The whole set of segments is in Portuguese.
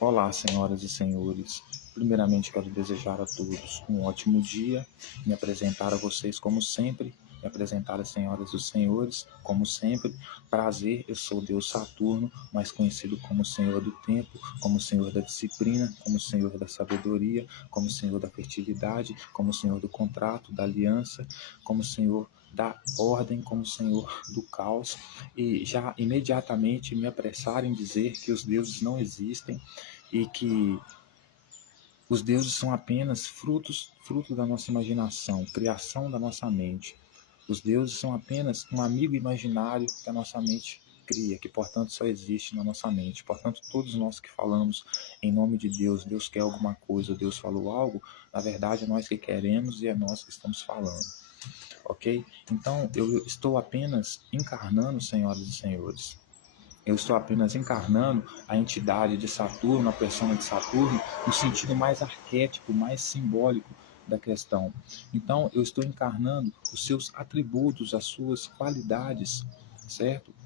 Olá, senhoras e senhores. Primeiramente, quero desejar a todos um ótimo dia, me apresentar a vocês como sempre, me apresentar às senhoras e os senhores como sempre. Prazer, eu sou Deus Saturno, mais conhecido como Senhor do Tempo, como Senhor da Disciplina, como Senhor da Sabedoria, como Senhor da Fertilidade, como Senhor do Contrato, da Aliança, como Senhor da ordem, como Senhor do caos, e já imediatamente me apressar em dizer que os deuses não existem e que os deuses são apenas fruto da nossa imaginação, criação da nossa mente. Os deuses são apenas um amigo imaginário que a nossa mente cria, que portanto só existe na nossa mente. Portanto, todos nós que falamos em nome de Deus, Deus quer alguma coisa, Deus falou algo, na verdade é nós que queremos e é nós que estamos falando. Ok? Então, eu estou apenas encarnando, senhoras e senhores. Eu estou apenas encarnando a entidade de Saturno, a persona de Saturno, no sentido mais arquétipo, mais simbólico da questão. Então, eu estou encarnando os seus atributos, as suas qualidades, certo?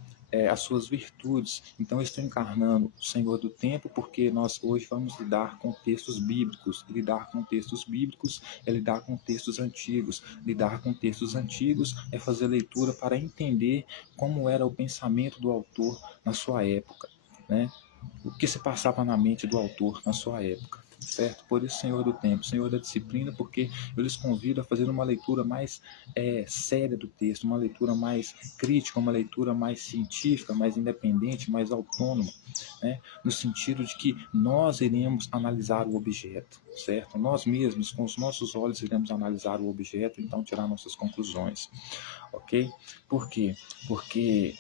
As suas virtudes. Então, eu estou encarnando o Senhor do Tempo, porque nós hoje vamos lidar com textos bíblicos. E lidar com textos bíblicos é lidar com textos antigos. Lidar com textos antigos é fazer leitura para entender como era o pensamento do autor na sua época, né? O que se passava na mente do autor na sua época, certo? Por isso, Senhor do Tempo, Senhor da Disciplina, porque eu lhes convido a fazer uma leitura mais séria do texto, uma leitura mais crítica, uma leitura mais científica, mais independente, mais autônoma, né? No sentido de que nós iremos analisar o objeto, certo? Nós mesmos, com os nossos olhos, iremos analisar o objeto, então tirar nossas conclusões, ok? Por quê? Porque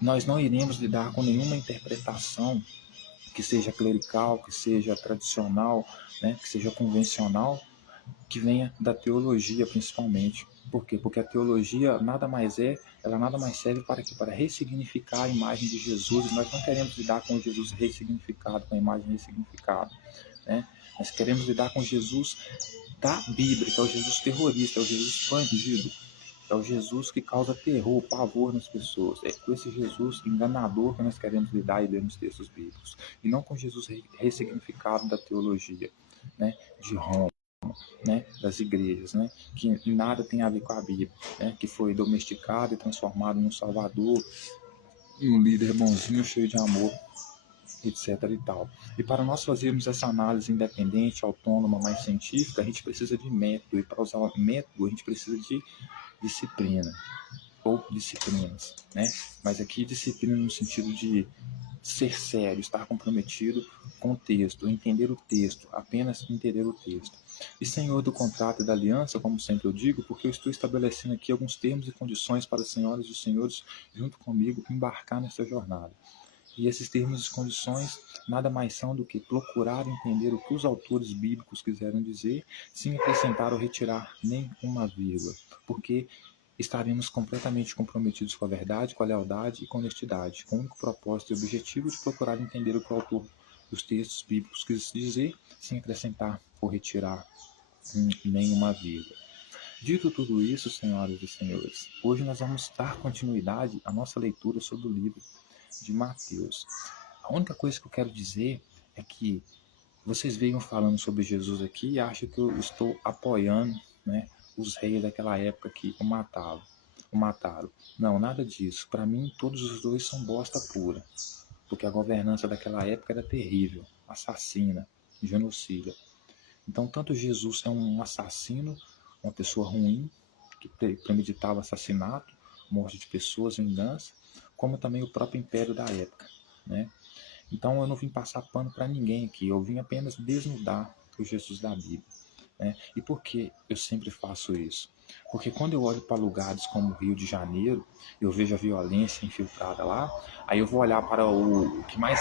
nós não iremos lidar com nenhuma interpretação que seja clerical, que seja tradicional, né, que seja convencional, que venha da teologia principalmente. Por quê? Porque a teologia ela nada mais serve para quê? Para ressignificar a imagem de Jesus. E nós não queremos lidar com o Jesus ressignificado, com a imagem ressignificada, né? Nós queremos lidar com Jesus da Bíblia, que é o Jesus terrorista, é o Jesus expandido, é o Jesus que causa terror, pavor nas pessoas. É com esse Jesus enganador que nós queremos lidar e ler nos textos bíblicos. E não com Jesus ressignificado da teologia, né, de Roma, né, das igrejas, né, que nada tem a ver com a Bíblia, né, que foi domesticado e transformado num salvador, em um líder bonzinho, cheio de amor, etc. e tal. E para nós fazermos essa análise independente, autônoma, mais científica, a gente precisa de método. E para usar o método, a gente precisa de disciplina ou disciplinas, né? Mas aqui disciplina no sentido de ser sério, estar comprometido com o texto, entender o texto, apenas entender o texto. E senhor do contrato e da aliança, como sempre eu digo, porque eu estou estabelecendo aqui alguns termos e condições para as senhoras e os senhores, junto comigo, embarcar nessa jornada. E esses termos e condições nada mais são do que procurar entender o que os autores bíblicos quiseram dizer, sem acrescentar ou retirar nem uma vírgula, porque estaremos completamente comprometidos com a verdade, com a lealdade e com a honestidade, com o único propósito e objetivo de procurar entender o que o autor dos textos bíblicos quis dizer, sem acrescentar ou retirar nenhuma vírgula. Dito tudo isso, senhoras e senhores, hoje nós vamos dar continuidade à nossa leitura sobre o livro de Mateus. A única coisa que eu quero dizer é que vocês veem falando sobre Jesus aqui e acham que eu estou apoiando, né, os reis daquela época que o mataram. Não, nada disso. Para mim, todos os dois são bosta pura, porque a governança daquela época era terrível, assassina, genocida. Então, tanto Jesus é um assassino, uma pessoa ruim, que premeditava assassinato, morte de pessoas, vingança, como também o próprio império da época, né? Então eu não vim passar pano para ninguém aqui, eu vim apenas desnudar o Jesus da Bíblia, né? E por que eu sempre faço isso? Porque quando eu olho para lugares como o Rio de Janeiro, eu vejo a violência infiltrada lá, aí eu vou olhar para o que mais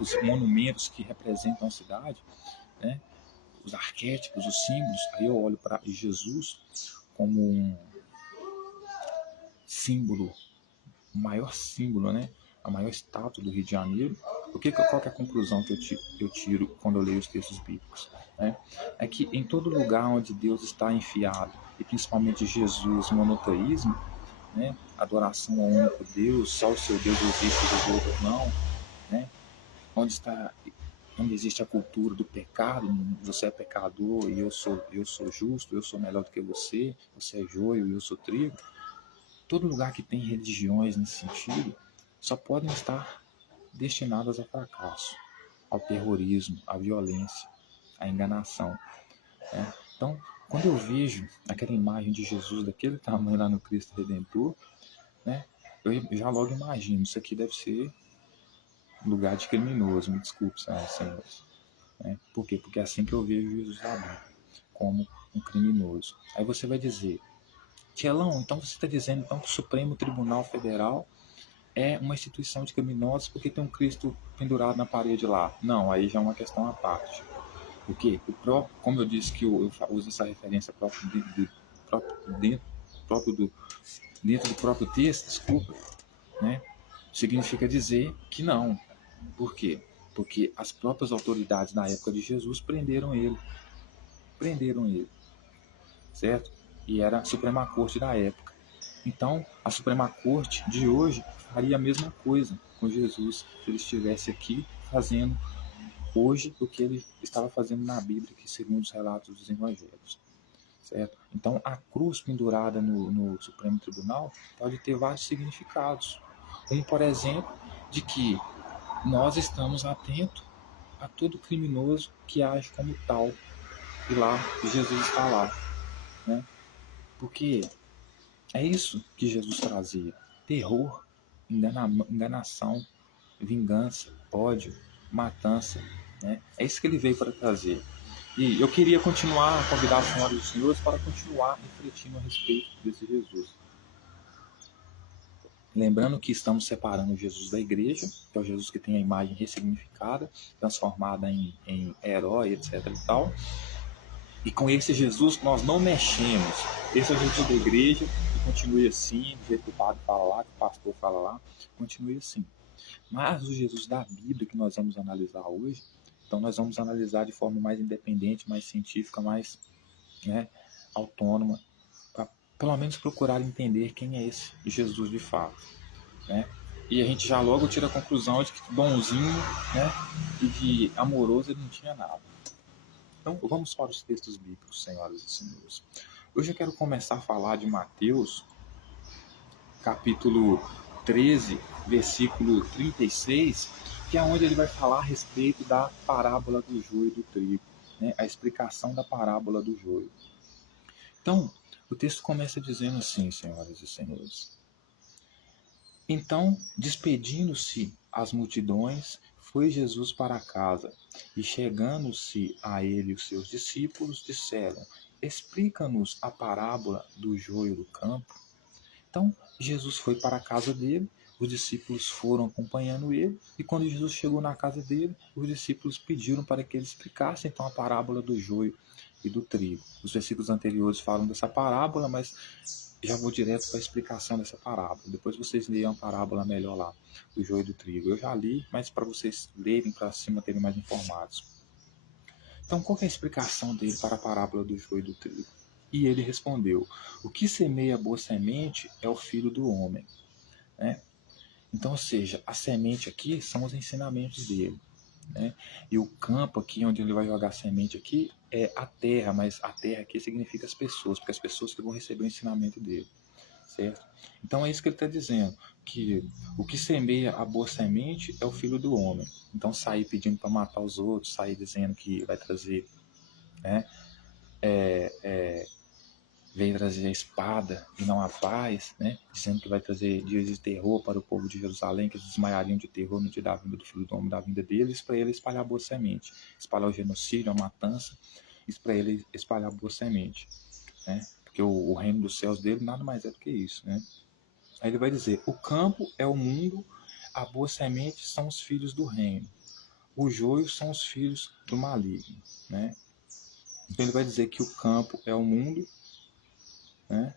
os monumentos que representam a cidade, né? Os arquétipos, os símbolos, aí eu olho para Jesus como um símbolo, o maior símbolo, né? A maior estátua do Rio de Janeiro. Qual que é a conclusão que eu tiro quando eu leio os textos bíblicos? Né? É que em todo lugar onde Deus está enfiado, e principalmente Jesus, monoteísmo, né? Adoração ao único Deus, só o seu Deus existe, os outros não, né? Onde está onde existe a cultura do pecado, você é pecador e eu sou justo, eu sou melhor do que você é joio e eu sou trigo. Todo lugar que tem religiões nesse sentido só podem estar destinadas a fracasso, ao terrorismo, à violência, à enganação. Né? Então, quando eu vejo aquela imagem de Jesus daquele tamanho lá no Cristo Redentor, né, eu já logo imagino, isso aqui deve ser lugar de criminoso, me desculpe, senhores. Né? Por quê? Porque é assim que eu vejo Jesus na Bíblia, como um criminoso. Aí você vai dizer, Tielão, então você está dizendo então, que o Supremo Tribunal Federal é uma instituição de criminosos porque tem um Cristo pendurado na parede lá. Não, aí já é uma questão à parte. O quê? Como eu disse que eu uso essa referência dentro do próprio texto, desculpa, né? Significa dizer que não. Por quê? Porque as próprias autoridades na época de Jesus prenderam ele. Prenderam ele, certo? E era a Suprema Corte da época. Então, a Suprema Corte de hoje faria a mesma coisa com Jesus se ele estivesse aqui fazendo hoje o que ele estava fazendo na Bíblia, que segundo os relatos dos evangelhos. Certo? Então, a cruz pendurada no Supremo Tribunal pode ter vários significados. Um, por exemplo, de que nós estamos atentos a todo criminoso que age como tal. E lá, Jesus está lá. Né? Porque é isso que Jesus trazia: terror, enganação, vingança, ódio, matança. Né? É isso que ele veio para trazer. E eu queria continuar a convidar as senhoras e os senhores para continuar refletindo a respeito desse Jesus. Lembrando que estamos separando o Jesus da igreja, que é o Jesus que tem a imagem ressignificada, transformada em herói, etc. e tal. E com esse Jesus nós não mexemos. Esse é o Jesus da igreja, que continue assim, do jeito que o padre fala lá, que o pastor fala lá, continue assim. Mas o Jesus da Bíblia que nós vamos analisar hoje, então nós vamos analisar de forma mais independente, mais científica, mais, né, autônoma, para pelo menos procurar entender quem é esse Jesus de fato. Né? E a gente já logo tira a conclusão de que bonzinho, né, e de amoroso ele não tinha nada. Então vamos para os textos bíblicos, senhoras e senhores. Hoje eu quero começar a falar de Mateus, capítulo 13, versículo 36, que é onde ele vai falar a respeito da parábola do joio e do trigo, né? A explicação da parábola do joio. Então, o texto começa dizendo assim, senhoras e senhores. Então, despedindo-se as multidões, foi Jesus para casa, e chegando-se a ele os seus discípulos, disseram: Explica-nos a parábola do joio do campo. Então, Jesus foi para a casa dele, os discípulos foram acompanhando ele, e quando Jesus chegou na casa dele, os discípulos pediram para que ele explicasse então a parábola do joio e do trigo. Os versículos anteriores falam dessa parábola, mas já vou direto para a explicação dessa parábola. Depois vocês leiam a parábola melhor lá, do joio e do trigo. Eu já li, mas para vocês lerem para cima, terem mais informados. Então, qual é a explicação dele para a parábola do joio e do trigo? E ele respondeu: O que semeia a boa semente é o filho do homem. Né? Então, ou seja, a semente aqui são os ensinamentos dele. Né? E o campo aqui, onde ele vai jogar a semente aqui, é a terra, mas a terra aqui significa as pessoas, porque as pessoas que vão receber o ensinamento dele. Certo? Então é isso que ele está dizendo, que o que semeia a boa semente é o filho do homem. Então sair pedindo para matar os outros, sair dizendo que vai trazer, né, veio trazer a espada e não a paz, né? Dizendo que vai trazer dias de terror para o povo de Jerusalém, que eles desmaiariam de terror no dia da vinda do Filho do Homem, da vinda deles, para ele espalhar a boa semente, espalhar o genocídio, a matança, isso para ele espalhar a boa semente, né? Porque o reino dos céus dele nada mais é do que isso, né? Aí ele vai dizer: o campo é o mundo, a boa semente são os filhos do reino, o joio são os filhos do maligno, né? Então ele vai dizer que o campo é o mundo, né?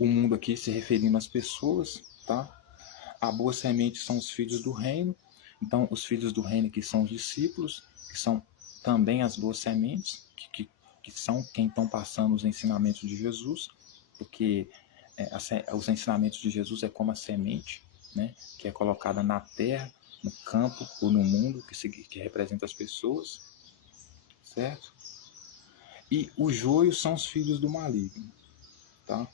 O mundo aqui se referindo às pessoas, tá? A boa semente são os filhos do reino. Então, os filhos do reino que são os discípulos, que são também as boas sementes, que são quem estão passando os ensinamentos de Jesus, porque os ensinamentos de Jesus é como a semente, né? Que é colocada na terra no campo ou no mundo, que representa as pessoas, certo? E o joio são os filhos do maligno, tá?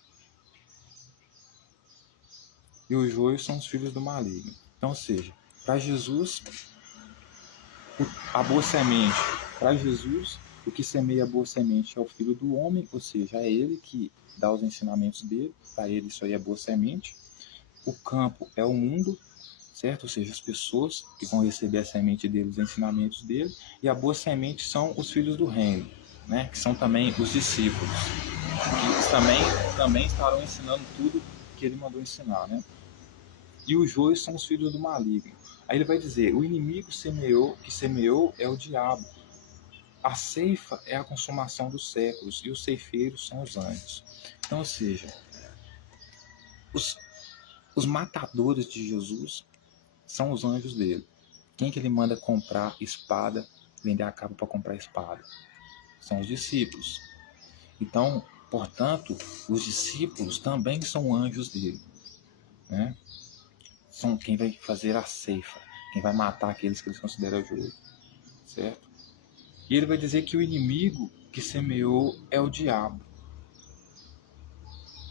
E os joios são os filhos do maligno. Então, ou seja, para Jesus, a boa semente, para Jesus, o que semeia a boa semente é o filho do homem, ou seja, é ele que dá os ensinamentos dele, para ele isso aí é boa semente. O campo é o mundo, certo? Ou seja, as pessoas que vão receber a semente dele, os ensinamentos dele, e a boa semente são os filhos do reino, né? Que são também os discípulos, que também estarão ensinando tudo que ele mandou ensinar, né? E os joios são os filhos do maligno. Aí ele vai dizer, o inimigo que semeou é o diabo. A ceifa é a consumação dos séculos, e os ceifeiros são os anjos. Então, ou seja, os matadores de Jesus são os anjos dele. Quem que ele manda comprar espada, vender a capa para comprar espada? São os discípulos. Então, portanto, os discípulos também são anjos dele, né? São quem vai fazer a ceifa, quem vai matar aqueles que eles consideram joio, certo? E ele vai dizer que o inimigo que semeou é o diabo,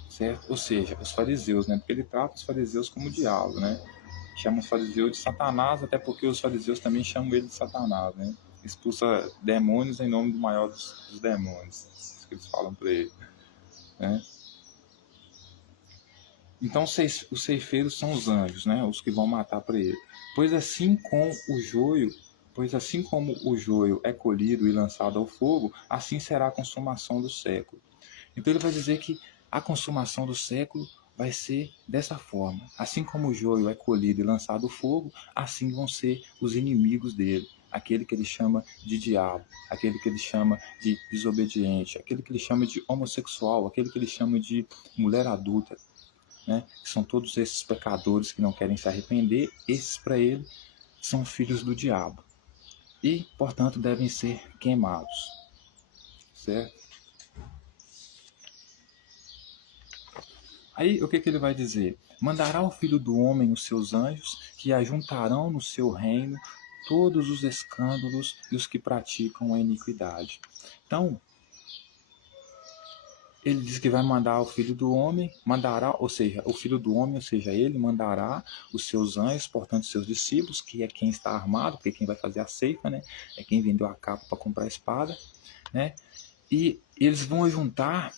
certo? Ou seja, os fariseus, né? Porque ele trata os fariseus como diabo, né? Chama os fariseus de Satanás, até porque os fariseus também chamam ele de Satanás, né? Expulsa demônios em nome do maior dos demônios, isso que eles falam para ele, né? Então os ceifeiros são os anjos, né? Os que vão matar para ele. Pois assim como o joio é colhido e lançado ao fogo, assim será a consumação do século. Então ele vai dizer que a consumação do século vai ser dessa forma. Assim como o joio é colhido e lançado ao fogo, assim vão ser os inimigos dele. Aquele que ele chama de diabo, aquele que ele chama de desobediente, aquele que ele chama de homossexual, aquele que ele chama de mulher adulta, né? Que são todos esses pecadores que não querem se arrepender. Esses para ele são filhos do diabo e, portanto, devem ser queimados, certo? Aí o que ele vai dizer? Mandará o Filho do Homem os seus anjos, que ajuntarão no seu reino todos os escândalos e os que praticam a iniquidade. Então, ele diz que vai mandar o Filho do Homem, mandará, ou seja, o Filho do Homem, ou seja, ele mandará os seus anjos, portanto, seus discípulos, que é quem está armado, porque quem vai fazer a ceifa, né? É quem vendeu a capa para comprar a espada, né? E eles vão ajuntar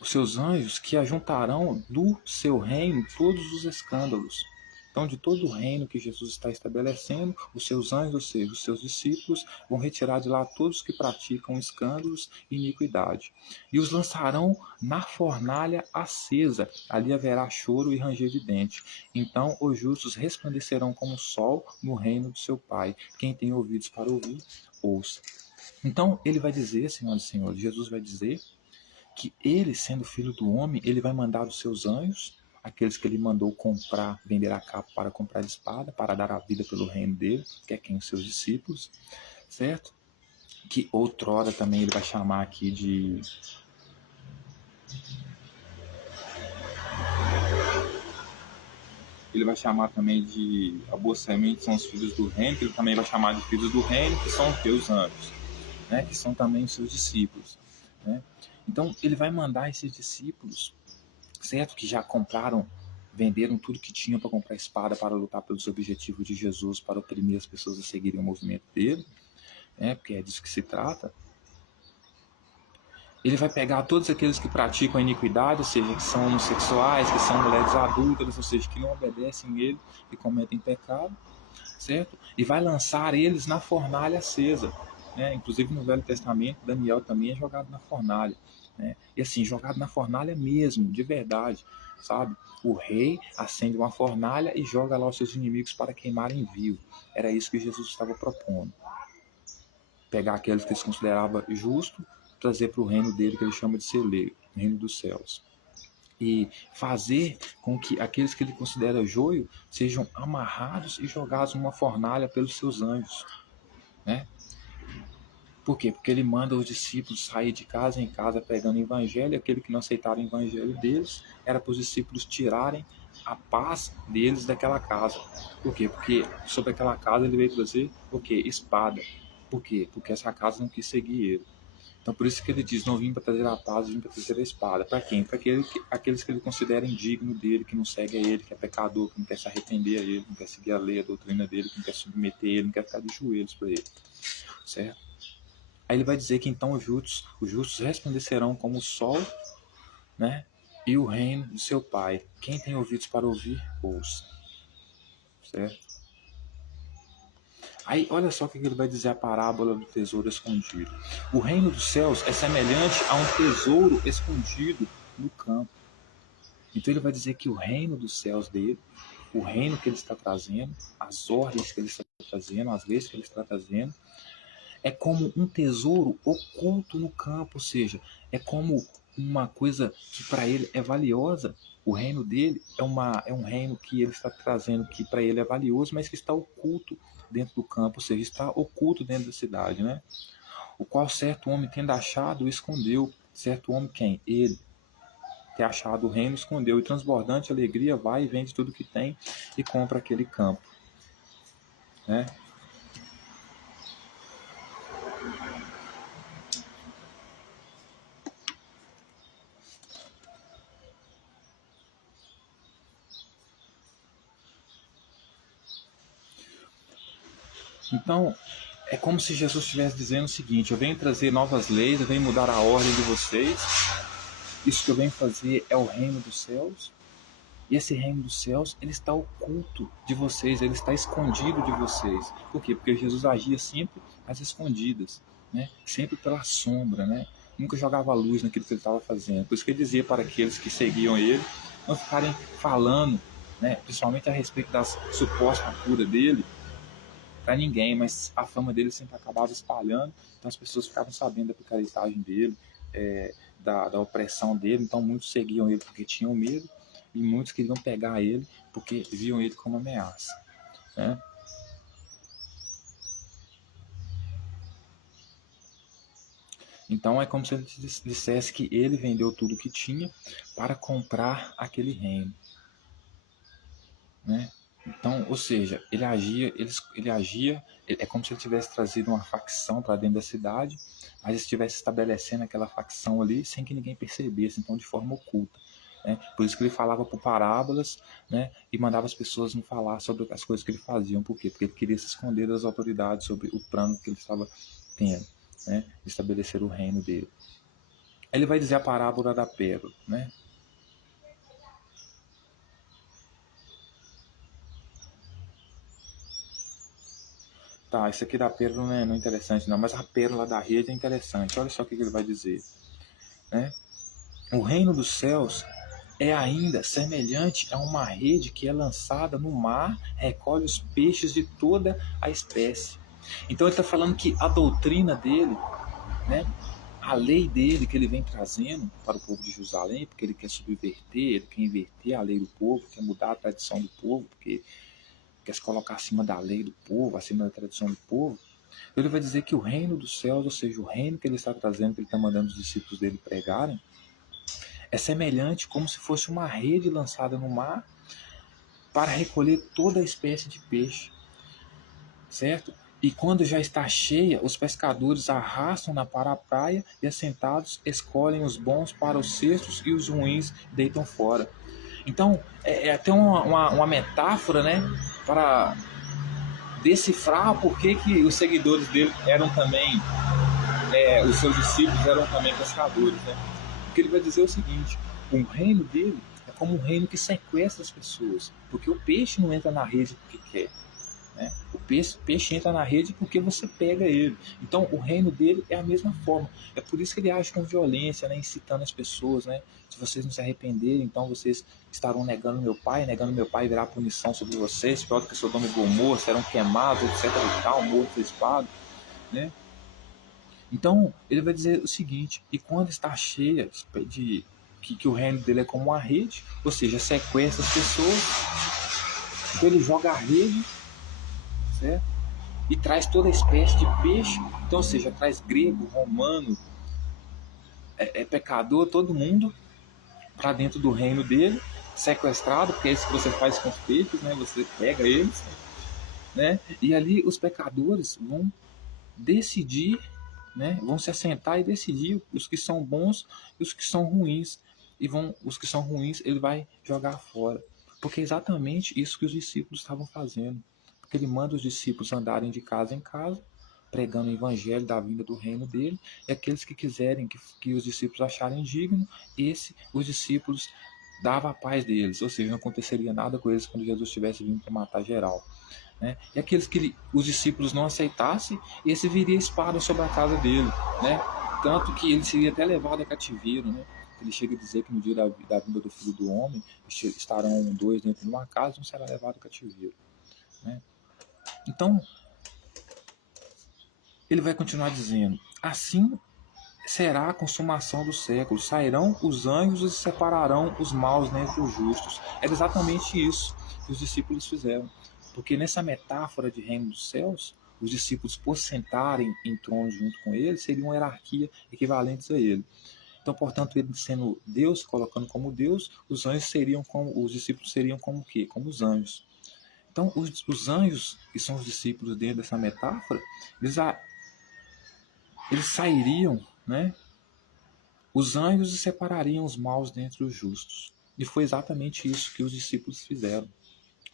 os seus anjos que ajuntarão do seu reino todos os escândalos. Então, de todo o reino que Jesus está estabelecendo, os seus anjos, ou seja, os seus discípulos, vão retirar de lá todos que praticam escândalos e iniquidade. E os lançarão na fornalha acesa. Ali haverá choro e ranger de dente. Então, os justos resplandecerão como o sol no reino do seu Pai. Quem tem ouvidos para ouvir, ouça. Então, ele vai dizer, senhoras e senhores, Jesus vai dizer que ele, sendo filho do homem, ele vai mandar os seus anjos, aqueles que ele mandou comprar, vender a capa para comprar a espada, para dar a vida pelo reino dele, que é quem? Os seus discípulos, certo? Que outrora também ele vai chamar aqui de... Ele vai chamar também de... A boa semente são os filhos do reino, que ele também vai chamar de filhos do reino, que são os teus anjos, né? Que são também os seus discípulos, né? Então, ele vai mandar esses discípulos, certo? Que já compraram, venderam tudo que tinham para comprar espada, para lutar pelos objetivos de Jesus, para oprimir as pessoas a seguirem o movimento dele, né? Porque é disso que se trata. Ele vai pegar todos aqueles que praticam a iniquidade, ou seja, que são homossexuais, que são mulheres adúlteras, ou seja, que não obedecem ele e cometem pecado, certo? E vai lançar eles na fornalha acesa, né? Inclusive no Velho Testamento, Daniel também é jogado na fornalha, né? E assim, jogado na fornalha mesmo, de verdade, sabe? O rei acende uma fornalha e joga lá os seus inimigos para queimarem vivo. Era isso que Jesus estava propondo. Pegar aqueles que ele considerava justo, trazer para o reino dele, que ele chama de celeiro, o reino dos céus. E fazer com que aqueles que ele considera joio sejam amarrados e jogados numa fornalha pelos seus anjos, né? Por quê? Porque ele manda os discípulos sair de casa em casa pregando o evangelho, e aquele que não aceitaram o evangelho deles, era para os discípulos tirarem a paz deles daquela casa. Por quê? Porque sobre aquela casa ele veio trazer o quê? Espada. Por quê? Porque essa casa não quis seguir ele. Então por isso que ele diz, não vim para trazer a paz, vim para trazer a espada. Para quem? Para aqueles que ele considera indigno dele, que não segue a ele, que é pecador, que não quer se arrepender a ele, não quer seguir a lei, a doutrina dele, que não quer submeter ele, não quer ficar de joelhos para ele. Certo? Aí ele vai dizer que então os justos resplandecerão como o sol, né? E o reino de seu Pai. Quem tem ouvidos para ouvir, ouça. Certo? Aí olha só o que ele vai dizer a parábola do tesouro escondido. O reino dos céus é semelhante a um tesouro escondido no campo. Então ele vai dizer que o reino dos céus dele, o reino que ele está trazendo, as ordens que ele está trazendo, as leis que ele está trazendo, é como um tesouro oculto no campo, ou seja, é como uma coisa que para ele é valiosa. O reino dele é um reino que ele está trazendo que para ele é valioso, mas que está oculto dentro do campo, ou seja, está oculto dentro da cidade, né? O qual certo homem tendo achado, o escondeu. Certo homem quem? Ele. Ter achado o reino, escondeu. E transbordante alegria vai e vende tudo que tem e compra aquele campo, né? Então, é como se Jesus estivesse dizendo o seguinte: eu venho trazer novas leis, eu venho mudar a ordem de vocês. Isso que eu venho fazer é o reino dos céus. E esse reino dos céus, ele está oculto de vocês, ele está escondido de vocês. Por quê? Porque Jesus agia sempre às escondidas, né? Sempre pela sombra, né? Nunca jogava luz naquilo que ele estava fazendo. Por isso que ele dizia para aqueles que seguiam ele não ficarem falando, né? Principalmente a respeito das suposta cura dele, para ninguém, mas a fama dele sempre acabava espalhando, então as pessoas ficavam sabendo da picaretagem dele, da opressão dele, então muitos seguiam ele porque tinham medo, e muitos queriam pegar ele porque viam ele como ameaça, né? Então é como se ele dissesse que ele vendeu tudo que tinha para comprar aquele reino, né? Então, ou seja, ele agia, é como se ele tivesse trazido uma facção para dentro da cidade, mas estivesse estabelecendo aquela facção ali sem que ninguém percebesse, então de forma oculta, né? Por isso que ele falava por parábolas, né? E mandava as pessoas não falar sobre as coisas que ele fazia. Por quê? Porque ele queria se esconder das autoridades sobre o plano que ele estava tendo, né? De estabelecer o reino dele. Aí ele vai dizer a parábola da pérola, né? Tá, isso aqui da pérola não é interessante não, mas a pérola da rede é interessante. Olha só o que ele vai dizer, né? O reino dos céus é ainda semelhante a uma rede que é lançada no mar, recolhe os peixes de toda a espécie. Então ele está falando que a doutrina dele, né, a lei dele que ele vem trazendo para o povo de Jerusalém, porque ele quer subverter, ele quer inverter a lei do povo, quer mudar a tradição do povo, porque quer se colocar acima da lei do povo, acima da tradição do povo. Ele vai dizer que o reino dos céus, ou seja, o reino que ele está trazendo, que ele está mandando os discípulos dele pregarem, é semelhante como se fosse uma rede lançada no mar para recolher toda a espécie de peixe, certo? E quando já está cheia, os pescadores arrastam-na para a praia e, assentados, escolhem os bons para os cestos e os ruins deitam fora. Então, é até uma metáfora, né, para decifrar por que os seguidores dele eram também, os seus discípulos eram também pescadores, né? Porque ele vai dizer o seguinte: o reino dele é como um reino que sequestra as pessoas, porque o peixe não entra na rede porque quer, né? O peixe entra na rede porque você pega ele. Então o reino dele é a mesma forma. É por isso que ele age com violência, né? Incitando as pessoas, né? Se vocês não se arrependerem, então vocês estarão negando meu pai virá punição sobre vocês, pior do que Sodoma e Gomorra, serão queimados, etc e tal, mortos, espada, né? Então ele vai dizer o seguinte: e quando está cheia de que o reino dele é como uma rede, ou seja, sequestra as pessoas, então ele joga a rede, certo? e traz toda espécie de peixe. Então, ou seja, traz grego, romano, pecador, todo mundo para dentro do reino dele, sequestrado, porque é isso que você faz com os peixes, né? Você pega eles, né? E ali os pecadores vão decidir, né? Vão se assentar e decidir os que são bons e os que são ruins. E os que são ruins ele vai jogar fora. Porque é exatamente isso que os discípulos estavam fazendo. Porque ele manda os discípulos andarem de casa em casa, pregando o evangelho da vinda do reino dele, e aqueles que quiserem, que os discípulos acharem digno, os discípulos dava a paz deles, ou seja, não aconteceria nada com eles quando Jesus estivesse vindo para matar geral. Né? E aqueles que os discípulos não aceitassem, esse viria espada sobre a casa dele, né? Tanto que ele seria até levado a cativeiro, né? Ele chega a dizer que no dia da vinda do Filho do Homem estarão dois dentro de uma casa e um será levado a cativeiro, né? Então, ele vai continuar dizendo: assim será a consumação dos séculos, sairão os anjos e separarão os maus dentre os justos. Era exatamente isso que os discípulos fizeram. Porque nessa metáfora de reino dos céus, os discípulos, por sentarem em tronos junto com ele, seriam uma hierarquia equivalentes a ele. Então, portanto, ele sendo Deus, colocando como Deus, os discípulos seriam como o quê? Como os anjos. Então, os anjos, que são os discípulos dentro dessa metáfora, eles sairiam, né? Os anjos separariam os maus dentre os justos. E foi exatamente isso que os discípulos fizeram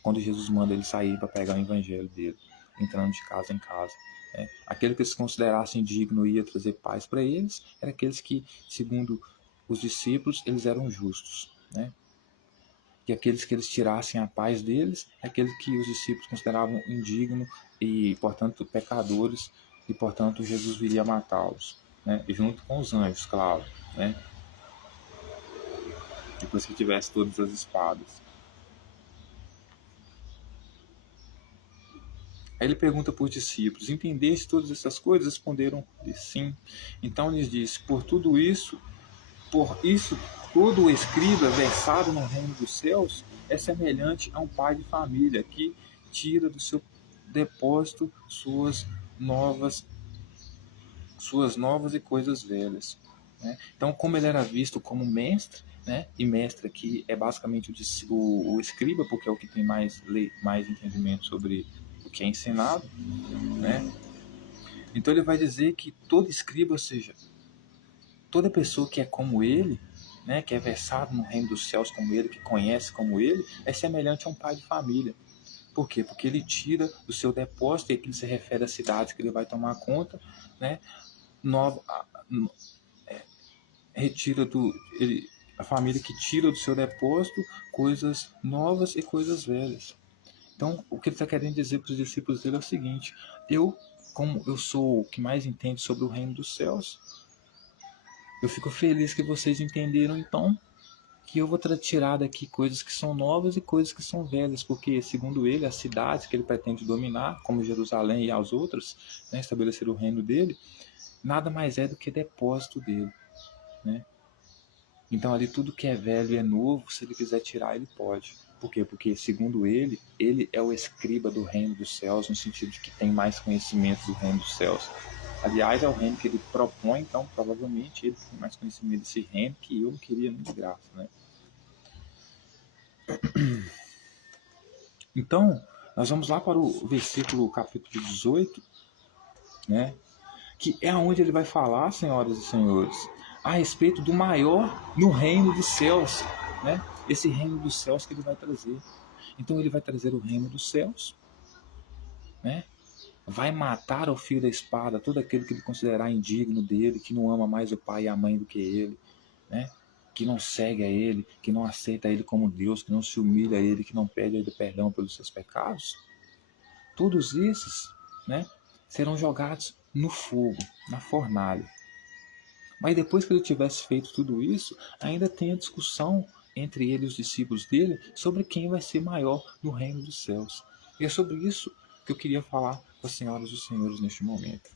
quando Jesus manda eles sair para pegar o evangelho dele, entrando de casa em casa. Aquele que eles considerassem digno ia trazer paz para eles, era aqueles que, segundo os discípulos, eles eram justos. Né? E aqueles que eles tirassem a paz deles, é aqueles que os discípulos consideravam indigno e, portanto, pecadores, e, portanto, Jesus viria matá-los. Né? Junto com os anjos, claro. Né? Depois que tivesse todas as espadas. Aí ele pergunta para os discípulos: entendeste todas essas coisas? Responderam sim. Então lhes disse: por isso, todo o escriba versado no reino dos céus é semelhante a um pai de família que tira do seu depósito suas novas e coisas velhas. Né? Então, como ele era visto como mestre, né? E mestre aqui é basicamente o escriba, porque é o que tem mais entendimento sobre o que é ensinado, né? Então ele vai dizer que todo escriba, ou seja, toda pessoa que é como ele, né, que é versado no reino dos céus como ele, que conhece como ele, é semelhante a um pai de família. Por quê? Porque ele tira do seu depósito, e aqui ele se refere à cidade que ele vai tomar conta, né, nova, retira a família que tira do seu depósito coisas novas e coisas velhas. Então, o que ele está querendo dizer para os discípulos dele é o seguinte: como eu sou o que mais entende sobre o reino dos céus, eu fico feliz que vocês entenderam então que eu vou tirar daqui coisas que são novas e coisas que são velhas, porque, segundo ele, as cidades que ele pretende dominar, como Jerusalém e as outras, né, estabelecer o reino dele, nada mais é do que depósito dele. Né? Então, ali tudo que é velho e é novo, se ele quiser tirar, ele pode. Por quê? Porque, segundo ele é o escriba do reino dos céus, no sentido de que tem mais conhecimento do reino dos céus. Aliás, é o reino que ele propõe, então provavelmente ele tem mais conhecimento desse reino que eu não queria nem de graça. Né? Então, nós vamos lá para o versículo capítulo 18, né? Que é onde ele vai falar, senhoras e senhores, a respeito do maior no reino dos céus. Né? Esse reino dos céus que ele vai trazer. Então ele vai trazer o reino dos céus, né? Vai matar ao fio da espada todo aquele que ele considerar indigno dele, que não ama mais o pai e a mãe do que ele, né? Que não segue a ele, que não aceita ele como Deus, que não se humilha a ele, que não pede a ele perdão pelos seus pecados. Todos esses, né, serão jogados no fogo, na fornalha. Mas depois que ele tivesse feito tudo isso, ainda tem a discussão entre ele e os discípulos dele sobre quem vai ser maior no reino dos céus. E é sobre isso que eu queria falar com as senhoras e os senhores neste momento.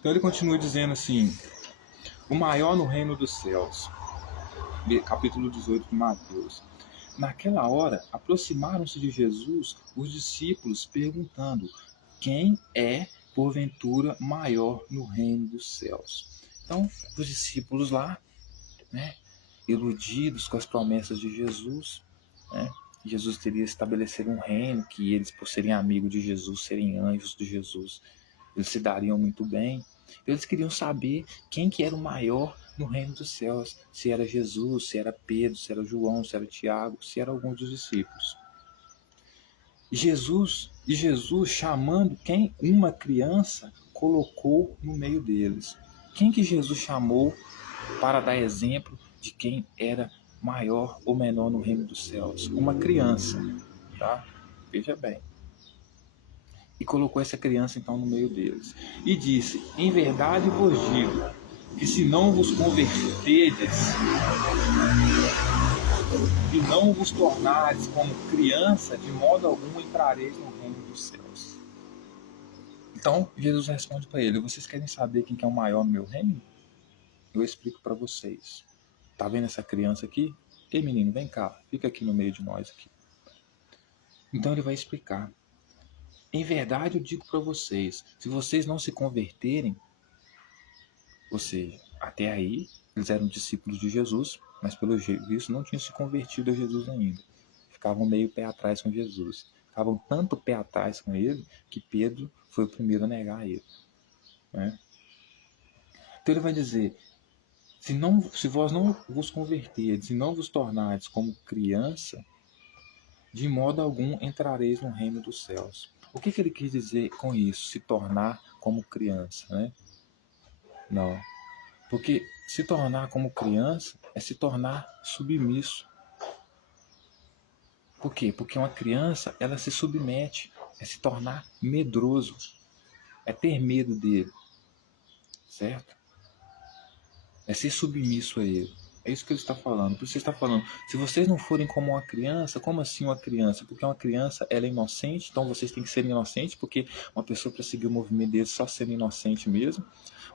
Então ele continua dizendo assim: o maior no reino dos céus. Capítulo 18 de Mateus. Naquela hora, aproximaram-se de Jesus os discípulos, perguntando: quem é, porventura, maior no reino dos céus? Então, os discípulos lá, né, iludidos com as promessas de Jesus, né, Jesus teria estabelecido um reino, que eles, por serem amigos de Jesus, serem anjos de Jesus, eles se dariam muito bem. Eles queriam saber quem que era o maior no reino dos céus, se era Jesus, se era Pedro, se era João, se era Tiago, se era algum dos discípulos. Jesus chamando quem? Uma criança, colocou no meio deles. Quem que Jesus chamou para dar exemplo de quem era maior ou menor no reino dos céus? Uma criança, tá? Veja bem. E colocou essa criança então no meio deles. E disse: em verdade vos digo, que se não vos converterdes e não vos tornares como criança, de modo algum entrareis no reino dos céus. Então Jesus responde para ele: vocês querem saber quem que é o maior no meu reino? Eu explico para vocês. Tá vendo essa criança aqui? Ei, menino, vem cá, fica aqui no meio de nós aqui. Então ele vai explicar. Em verdade eu digo para vocês, se vocês não se converterem, ou seja, até aí eles eram discípulos de Jesus, mas pelo visto não tinham se convertido a Jesus ainda. Ficavam meio pé atrás com Jesus. Ficavam tanto pé atrás com ele, que Pedro foi o primeiro a negar ele. Né? Então ele vai dizer: se vós não vos converterdes e não vos tornardes como criança, de modo algum entrareis no reino dos céus. O que ele quis dizer com isso? Se tornar como criança, né? Não. Porque se tornar como criança é se tornar submisso. Por quê? Porque uma criança, ela se submete, é se tornar medroso, é ter medo dele, certo? É ser submisso a ele. É isso que ele está falando. Por isso ele está falando: se vocês não forem como uma criança, como assim uma criança? Porque uma criança, ela é inocente, então vocês têm que ser inocentes, porque uma pessoa para seguir o movimento dele só sendo inocente mesmo.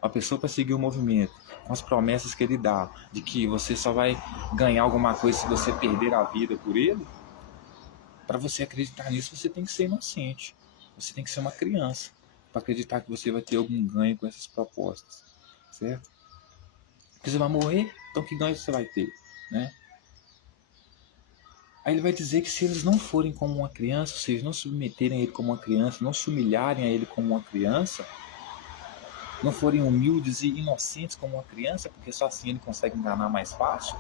Uma pessoa para seguir o movimento, com as promessas que ele dá, de que você só vai ganhar alguma coisa se você perder a vida por ele. Para você acreditar nisso, você tem que ser inocente. Você tem que ser uma criança para acreditar que você vai ter algum ganho com essas propostas, certo? Porque você vai morrer, então que ganho você vai ter, né? Aí ele vai dizer que se eles não forem como uma criança, ou seja, não submeterem a ele como uma criança, não se humilharem a ele como uma criança, não forem humildes e inocentes como uma criança, porque só assim ele consegue enganar mais fácil,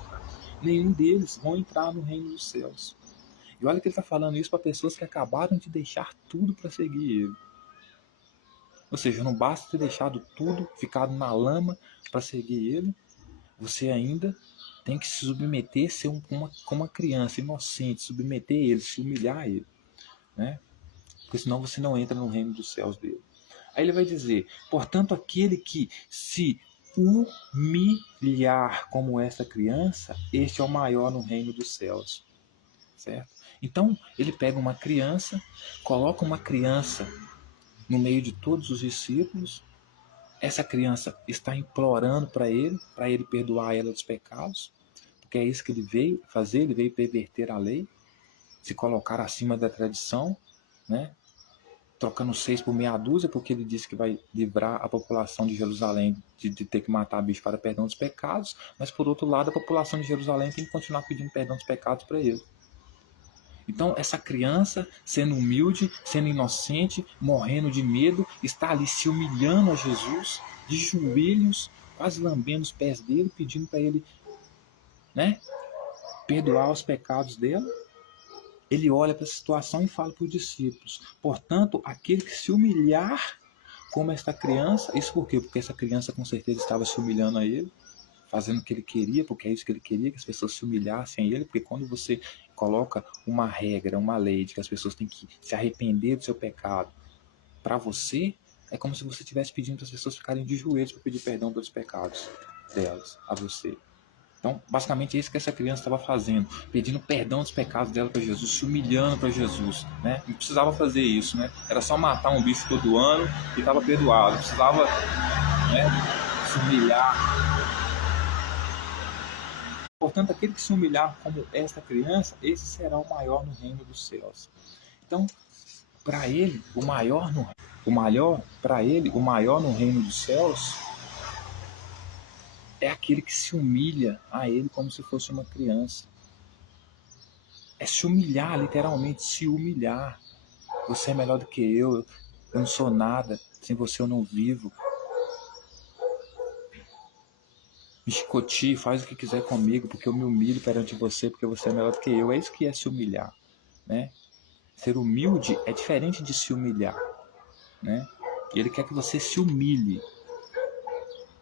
nenhum deles vão entrar no reino dos céus. E olha que ele está falando isso para pessoas que acabaram de deixar tudo para seguir ele. Ou seja, não basta ter deixado tudo, ficado na lama para seguir ele, você ainda tem que se submeter, ser como uma criança inocente, submeter ele, se humilhar a ele, né? Porque senão você não entra no reino dos céus dele. Aí ele vai dizer: portanto, aquele que se humilhar como essa criança, este é o maior no reino dos céus, certo? Então ele pega uma criança, coloca uma criança no meio de todos os discípulos. Essa criança está implorando para ele perdoar ela dos pecados, porque é isso que ele veio fazer. Ele veio perverter a lei, se colocar acima da tradição, né? Trocando 6 por meia dúzia, porque ele disse que vai livrar a população de Jerusalém de ter que matar bicho para perdão dos pecados, mas por outro lado a população de Jerusalém tem que continuar pedindo perdão dos pecados para ele. Então essa criança, sendo humilde, sendo inocente, morrendo de medo, está ali se humilhando a Jesus, de joelhos, quase lambendo os pés dele, pedindo para ele, né, perdoar os pecados dela. Ele olha para a situação e fala para os discípulos: portanto, aquele que se humilhar como esta criança. Isso por quê? Porque essa criança com certeza estava se humilhando a ele, fazendo o que ele queria, porque é isso que ele queria, que as pessoas se humilhassem a ele. Porque quando você coloca uma regra, uma lei de que as pessoas têm que se arrepender do seu pecado, para você, é como se você estivesse pedindo para as pessoas ficarem de joelhos para pedir perdão pelos pecados delas a você. Então, basicamente é isso que essa criança estava fazendo, pedindo perdão dos pecados dela para Jesus, se humilhando para Jesus, né? Não precisava fazer isso, né? Era só matar um bicho todo ano e estava perdoado. Não precisava né? Se humilhar. Portanto, aquele que se humilhar como esta criança, esse será o maior no reino dos céus. Então, para ele, o maior no reino dos céus é aquele que se humilha a ele como se fosse uma criança. É se humilhar, literalmente, se humilhar. Você é melhor do que eu não sou nada, sem você eu não vivo. Me chicote, faz o que quiser comigo, porque eu me humilho perante você, porque você é melhor do que eu. É isso que é se humilhar, né? Ser humilde é diferente de se humilhar, né? Ele quer que você se humilhe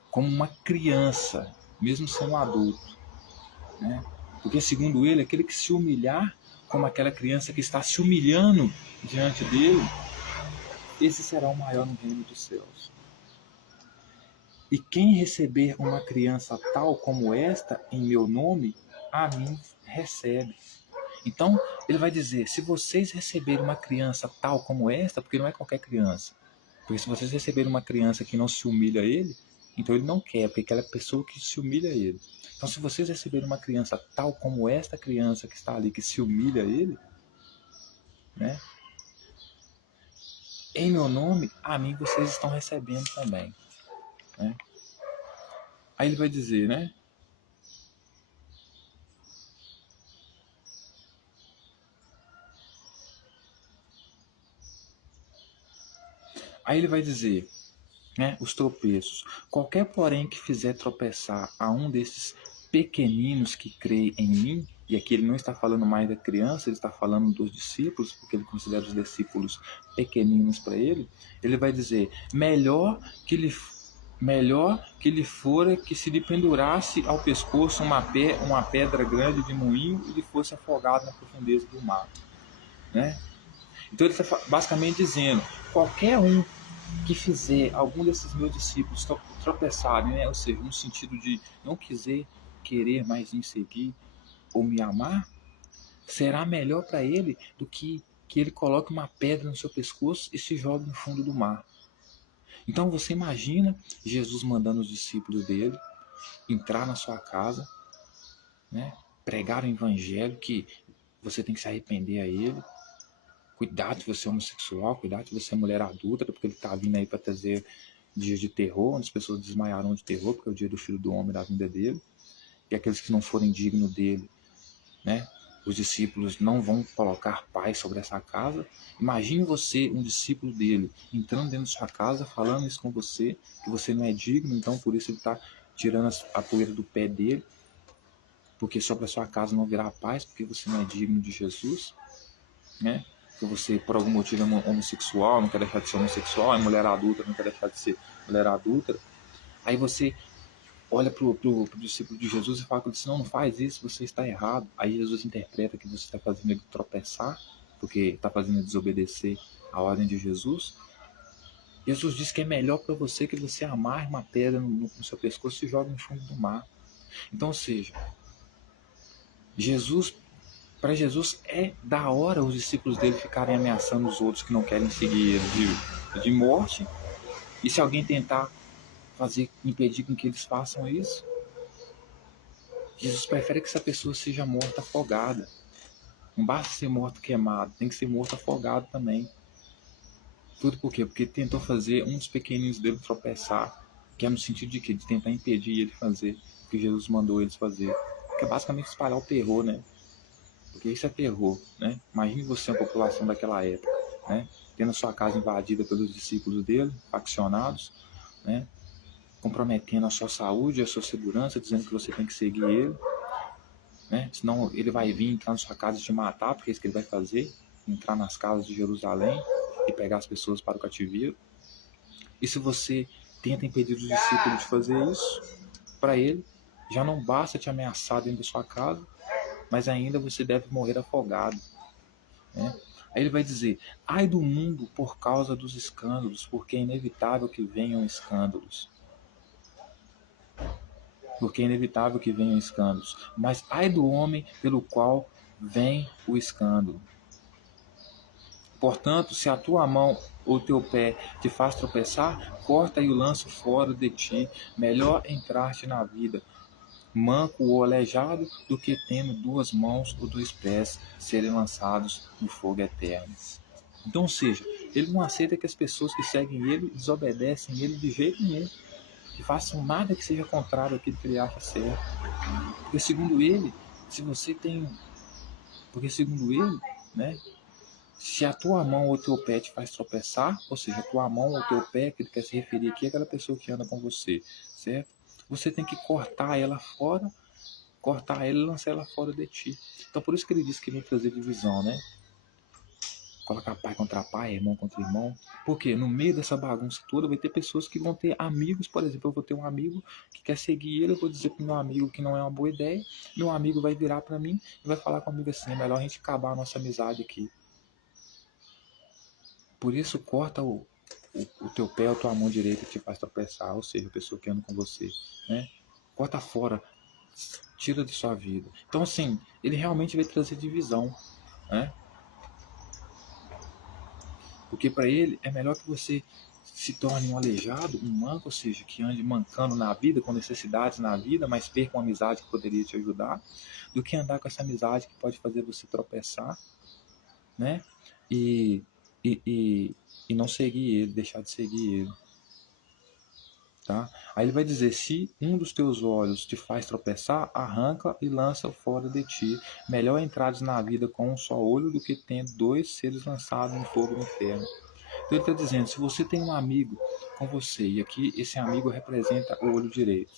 como uma criança, mesmo sendo um adulto, né? Porque segundo ele, aquele que se humilhar como aquela criança que está se humilhando diante dele, esse será o maior no reino dos céus. E quem receber uma criança tal como esta em meu nome, a mim recebe. Então, ele vai dizer, se vocês receberem uma criança tal como esta, porque não é qualquer criança, porque se vocês receberem uma criança que não se humilha a ele, então ele não quer, porque aquela pessoa que se humilha a ele. Então, se vocês receberem uma criança tal como esta criança que está ali, que se humilha a ele, né? Em meu nome, a mim vocês estão recebendo também, né? Aí ele vai dizer, né? Aí ele vai dizer, né, os tropeços. Qualquer, porém, que fizer tropeçar a um desses pequeninos que creem em mim, e aqui ele não está falando mais da criança, ele está falando dos discípulos, porque ele considera os discípulos pequeninos para ele, ele vai dizer, melhor que lhe fora que se lhe pendurasse ao pescoço uma pedra grande de moinho e lhe fosse afogado na profundeza do mar, né? Então ele está basicamente dizendo, qualquer um que fizer algum desses meus discípulos tropeçarem, né? Ou seja, no sentido de não querer mais me seguir ou me amar, será melhor para ele do que ele coloque uma pedra no seu pescoço e se jogue no fundo do mar. Então você imagina Jesus mandando os discípulos dele entrar na sua casa, né? Pregar o evangelho que você tem que se arrepender a ele. Cuidado se você é homossexual, cuidado se você é mulher adulta, porque ele está vindo aí para trazer dias de terror, onde as pessoas desmaiarão de terror, porque é o dia do Filho do Homem, da vinda dele. E aqueles que não forem dignos dele, né? Os discípulos não vão colocar paz sobre essa casa. Imagine você, um discípulo dele, entrando dentro de sua casa, falando isso com você, que você não é digno, então por isso ele está tirando a poeira do pé dele, porque sobre a sua casa não virá paz, porque você não é digno de Jesus, né? Que você, por algum motivo, é homossexual, não quer deixar de ser homossexual, é mulher adulta, não quer deixar de ser mulher adulta. Aí você olha pro discípulo de Jesus e fala com ele, não faz isso, você está errado. Aí Jesus interpreta que você está fazendo ele tropeçar, porque está fazendo ele desobedecer a ordem de Jesus. Jesus diz que é melhor para você que você amarre uma pedra no seu pescoço e jogue no fundo do mar. Então, ou seja, para Jesus é da hora os discípulos dele ficarem ameaçando os outros que não querem seguir ele de morte. E se alguém tentar impedir com que eles façam isso, Jesus prefere que essa pessoa seja morta afogada. Não basta ser morto queimado, tem que ser morto afogado também. Tudo por quê? Porque tentou fazer um dos pequeninos dele tropeçar, que é no sentido de quê? De tentar impedir ele fazer o que Jesus mandou eles fazer. Que é basicamente espalhar o terror, né? Porque isso é terror, né? Imagine você, a população daquela época, né? Tendo a sua casa invadida pelos discípulos dele, faccionados, né? Comprometendo a sua saúde, a sua segurança, dizendo que você tem que seguir ele, né? Senão ele vai vir entrar na sua casa e te matar, porque é isso que ele vai fazer, entrar nas casas de Jerusalém e pegar as pessoas para o cativeiro. E se você tenta impedir os discípulos de fazer isso, para ele, já não basta te ameaçar dentro da sua casa, mas ainda você deve morrer afogado, né? Aí ele vai dizer, ai do mundo por causa dos escândalos, porque é inevitável que venham escândalos. Porque é inevitável que venham escândalos. Mas ai do homem pelo qual vem o escândalo. Portanto, se a tua mão ou teu pé te faz tropeçar, corta e o lança fora de ti. Melhor entrar-te na vida manco ou aleijado do que tendo duas mãos ou dois pés serem lançados no fogo eterno. Então, ou seja, ele não aceita que as pessoas que seguem ele desobedecem ele de jeito nenhum, que façam nada que seja contrário àquilo que ele acha certo. Porque segundo ele, se você tem... Porque segundo ele, né, se a tua mão ou teu pé te faz tropeçar, ou seja, a tua mão ou teu pé, que ele quer se referir aqui, é aquela pessoa que anda com você, certo? Você tem que cortar ela fora, cortar ela e lançar ela fora de ti. Então por isso que ele diz que vem trazer divisão, né? Colocar pai contra pai, irmão contra irmão. Porque no meio dessa bagunça toda vai ter pessoas que vão ter amigos, por exemplo, eu vou ter um amigo que quer seguir ele, eu vou dizer pro meu amigo que não é uma boa ideia, meu amigo vai virar para mim e vai falar comigo assim, é melhor a gente acabar a nossa amizade aqui. Por isso corta o teu pé ou tua mão direita que te faz tropeçar, ou seja, a pessoa que anda com você, né? Corta fora, tira de sua vida. Então assim, ele realmente vai trazer divisão, né? Porque para ele é melhor que você se torne um aleijado, um manco, ou seja, que ande mancando na vida, com necessidades na vida, mas perca uma amizade que poderia te ajudar, do que andar com essa amizade que pode fazer você tropeçar, né? E, e, e, e não seguir ele, deixar de seguir ele. Tá? Aí ele vai dizer, se um dos teus olhos te faz tropeçar, arranca e lança fora de ti. Melhor entrares na vida com um só olho do que tendo dois seres lançados no fogo do inferno. Então ele está dizendo, se você tem um amigo com você, e aqui esse amigo representa o olho direito,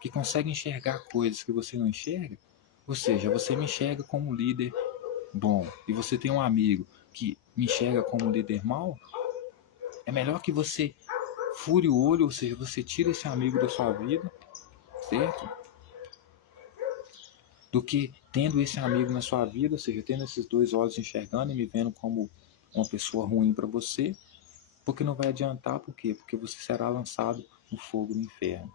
que consegue enxergar coisas que você não enxerga, ou seja, você me enxerga como um líder bom, e você tem um amigo que me enxerga como um líder mau, é melhor que você fure o olho, ou seja, você tira esse amigo da sua vida, certo? Do que tendo esse amigo na sua vida, ou seja, tendo esses dois olhos enxergando e me vendo como uma pessoa ruim para você, porque não vai adiantar, por quê? Porque você será lançado no fogo do inferno.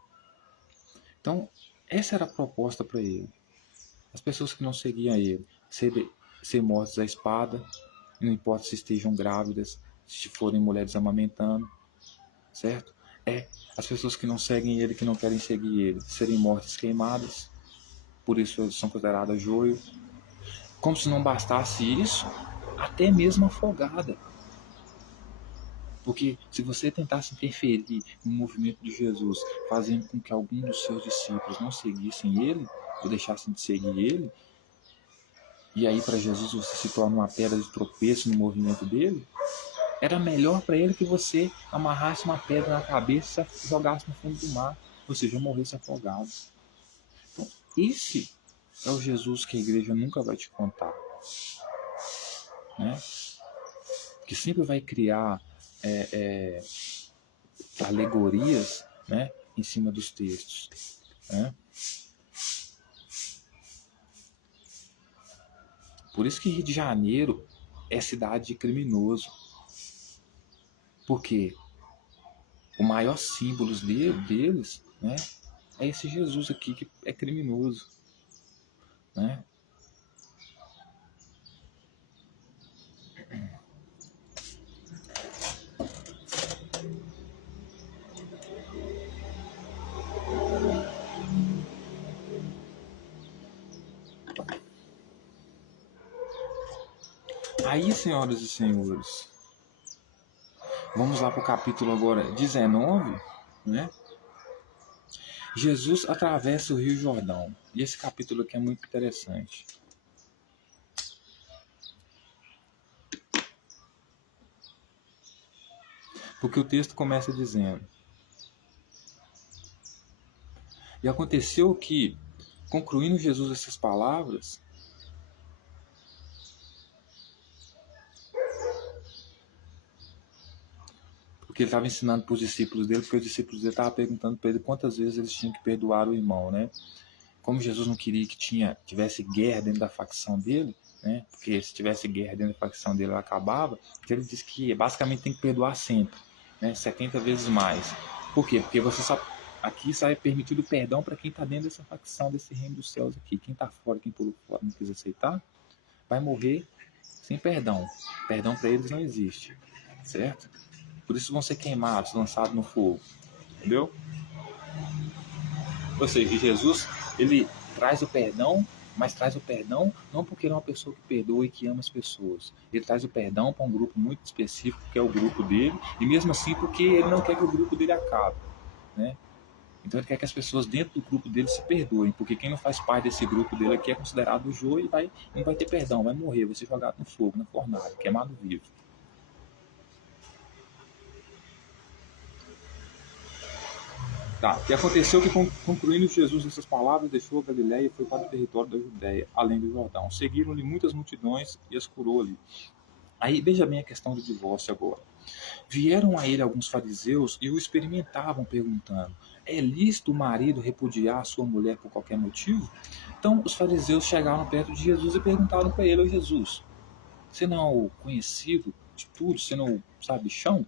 Então, essa era a proposta para ele. As pessoas que não seguiam ele, ser mortas à espada, não importa se estejam grávidas, se forem mulheres amamentando, certo? As pessoas que não seguem ele, que não querem seguir ele, serem mortas queimadas, por isso eles são consideradas joio. Como se não bastasse isso, até mesmo afogada. Porque se você tentasse interferir no movimento de Jesus, fazendo com que algum dos seus discípulos não seguissem ele, ou deixassem de seguir ele, e aí para Jesus você se torna uma pedra de tropeço no movimento dele, era melhor para ele que você amarrasse uma pedra na cabeça e jogasse no fundo do mar, ou seja, morresse afogado. Então, esse é o Jesus que a igreja nunca vai te contar, né? Que sempre vai criar alegorias, né, em cima dos textos, né? Por isso que Rio de Janeiro é cidade de criminoso, porque o maior símbolo deles, né, é esse Jesus aqui que é criminoso, né? Aí, senhoras e senhores, vamos lá para o capítulo agora 19, né? Jesus atravessa o Rio Jordão. E esse capítulo aqui é muito interessante. Porque o texto começa dizendo: e aconteceu que, concluindo Jesus essas palavras, porque ele estava ensinando para os discípulos dele, porque os discípulos dele estavam perguntando para ele quantas vezes eles tinham que perdoar o irmão, né? Como Jesus não queria que tivesse guerra dentro da facção dele, né? Porque se tivesse guerra dentro da facção dele, ela acabava. Então ele disse que basicamente tem que perdoar sempre, né? 70 vezes mais. Por quê? Porque você sabe, aqui só é permitido perdão para quem está dentro dessa facção, desse reino dos céus aqui. Quem está fora, quem pulou fora, não quis aceitar, vai morrer sem perdão. Perdão para eles não existe, certo? Por isso vão ser queimados, lançados no fogo, entendeu? Ou seja, Jesus, ele traz o perdão, mas traz o perdão não porque ele é uma pessoa que perdoa e que ama as pessoas. Ele traz o perdão para um grupo muito específico, que é o grupo dele, e mesmo assim porque ele não quer que o grupo dele acabe, né? Então ele quer que as pessoas dentro do grupo dele se perdoem, porque quem não faz parte desse grupo dele aqui é considerado o joio e não vai ter perdão, vai morrer, vai ser jogado no fogo, na fornalha, queimado vivo. Tá. E aconteceu que, concluindo Jesus essas palavras, deixou a Galiléia e foi para o território da Judéia, além do Jordão. Seguiram-lhe muitas multidões e as curou ali. Aí, veja bem a questão do divórcio agora. Vieram a ele alguns fariseus e o experimentavam, perguntando: é lícito o marido repudiar a sua mulher por qualquer motivo? Então, os fariseus chegaram perto de Jesus e perguntaram para ele: ô Jesus, você não é o conhecido de tudo? Você não é o sabichão?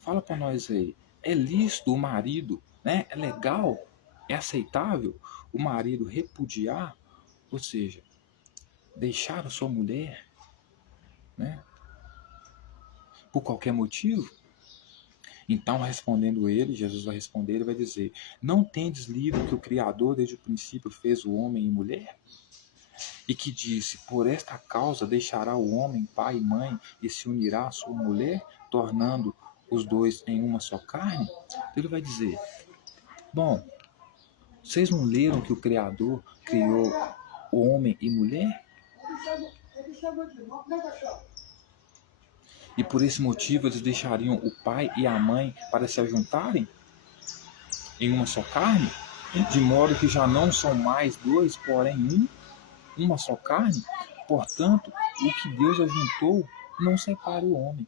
Fala para nós aí, é lícito o marido, né? É legal, é aceitável o marido repudiar, ou seja, deixar a sua mulher, né? Por qualquer motivo? Então, respondendo ele, Jesus vai responder, ele vai dizer: não tendes lido que o Criador desde o princípio fez o homem e mulher? E que disse: por esta causa deixará o homem pai e mãe e se unirá à sua mulher, tornando os dois em uma só carne? Então ele vai dizer: bom, vocês não leram que o Criador criou homem e mulher? E por esse motivo eles deixariam o pai e a mãe para se ajuntarem em uma só carne? De modo que já não são mais dois, porém uma só carne? Portanto, o que Deus ajuntou, não separe o homem.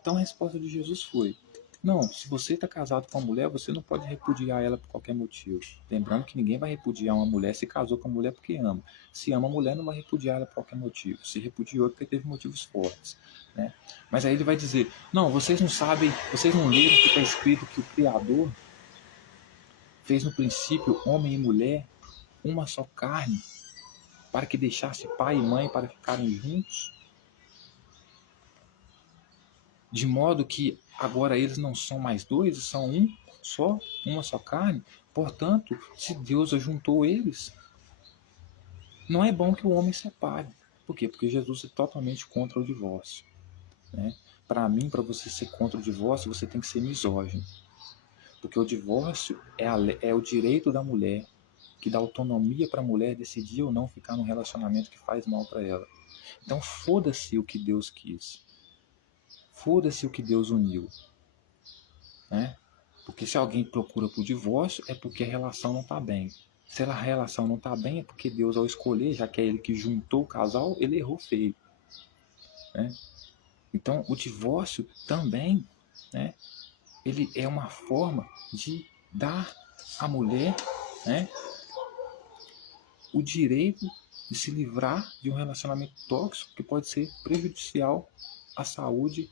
Então a resposta de Jesus foi: não, se você está casado com uma mulher, você não pode repudiar ela por qualquer motivo. Lembrando que ninguém vai repudiar uma mulher se casou com a mulher porque ama. Se ama a mulher, não vai repudiar ela por qualquer motivo. Se repudiou porque teve motivos fortes, né? Mas aí ele vai dizer: não, vocês não sabem, vocês não leram que está escrito que o Criador fez no princípio homem e mulher uma só carne, para que deixasse pai e mãe para ficarem juntos? De modo que agora eles não são mais dois, são um só, uma só carne. Portanto, se Deus ajuntou eles, não é bom que o homem separe. Por quê? Porque Jesus é totalmente contra o divórcio, né? Para mim, para você ser contra o divórcio, você tem que ser misógino. Porque o divórcio é o direito da mulher, que dá autonomia para a mulher decidir ou não ficar num relacionamento que faz mal para ela. Então, foda-se o que Deus quis. Foda-se o que Deus uniu, né? Porque se alguém procura por divórcio, é porque a relação não está bem. Se a relação não está bem, é porque Deus, ao escolher, já que é Ele que juntou o casal, Ele errou feio, né? Então, o divórcio também, né, ele é uma forma de dar à mulher, né, o direito de se livrar de um relacionamento tóxico que pode ser prejudicial à saúde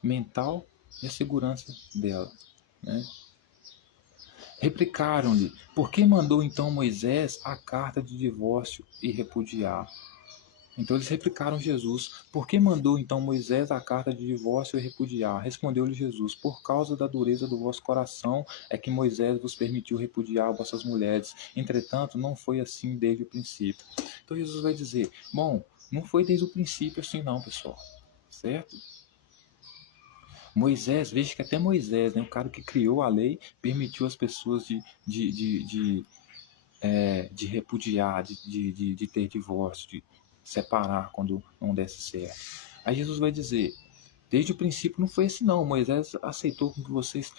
mental e à segurança dela, né? Replicaram-lhe: por que mandou então Moisés a carta de divórcio e repudiar? Então eles replicaram Jesus: por que mandou então Moisés a carta de divórcio e repudiar? Respondeu-lhe Jesus: por causa da dureza do vosso coração é que Moisés vos permitiu repudiar vossas mulheres. Entretanto, não foi assim desde o princípio. Então Jesus vai dizer: bom, não foi desde o princípio assim não, pessoal. Certo? Moisés, veja que até Moisés, né, o cara que criou a lei, permitiu às pessoas de repudiar, de ter divórcio, de separar quando não desse certo. Aí Jesus vai dizer: desde o princípio não foi assim não, Moisés aceitou que vocês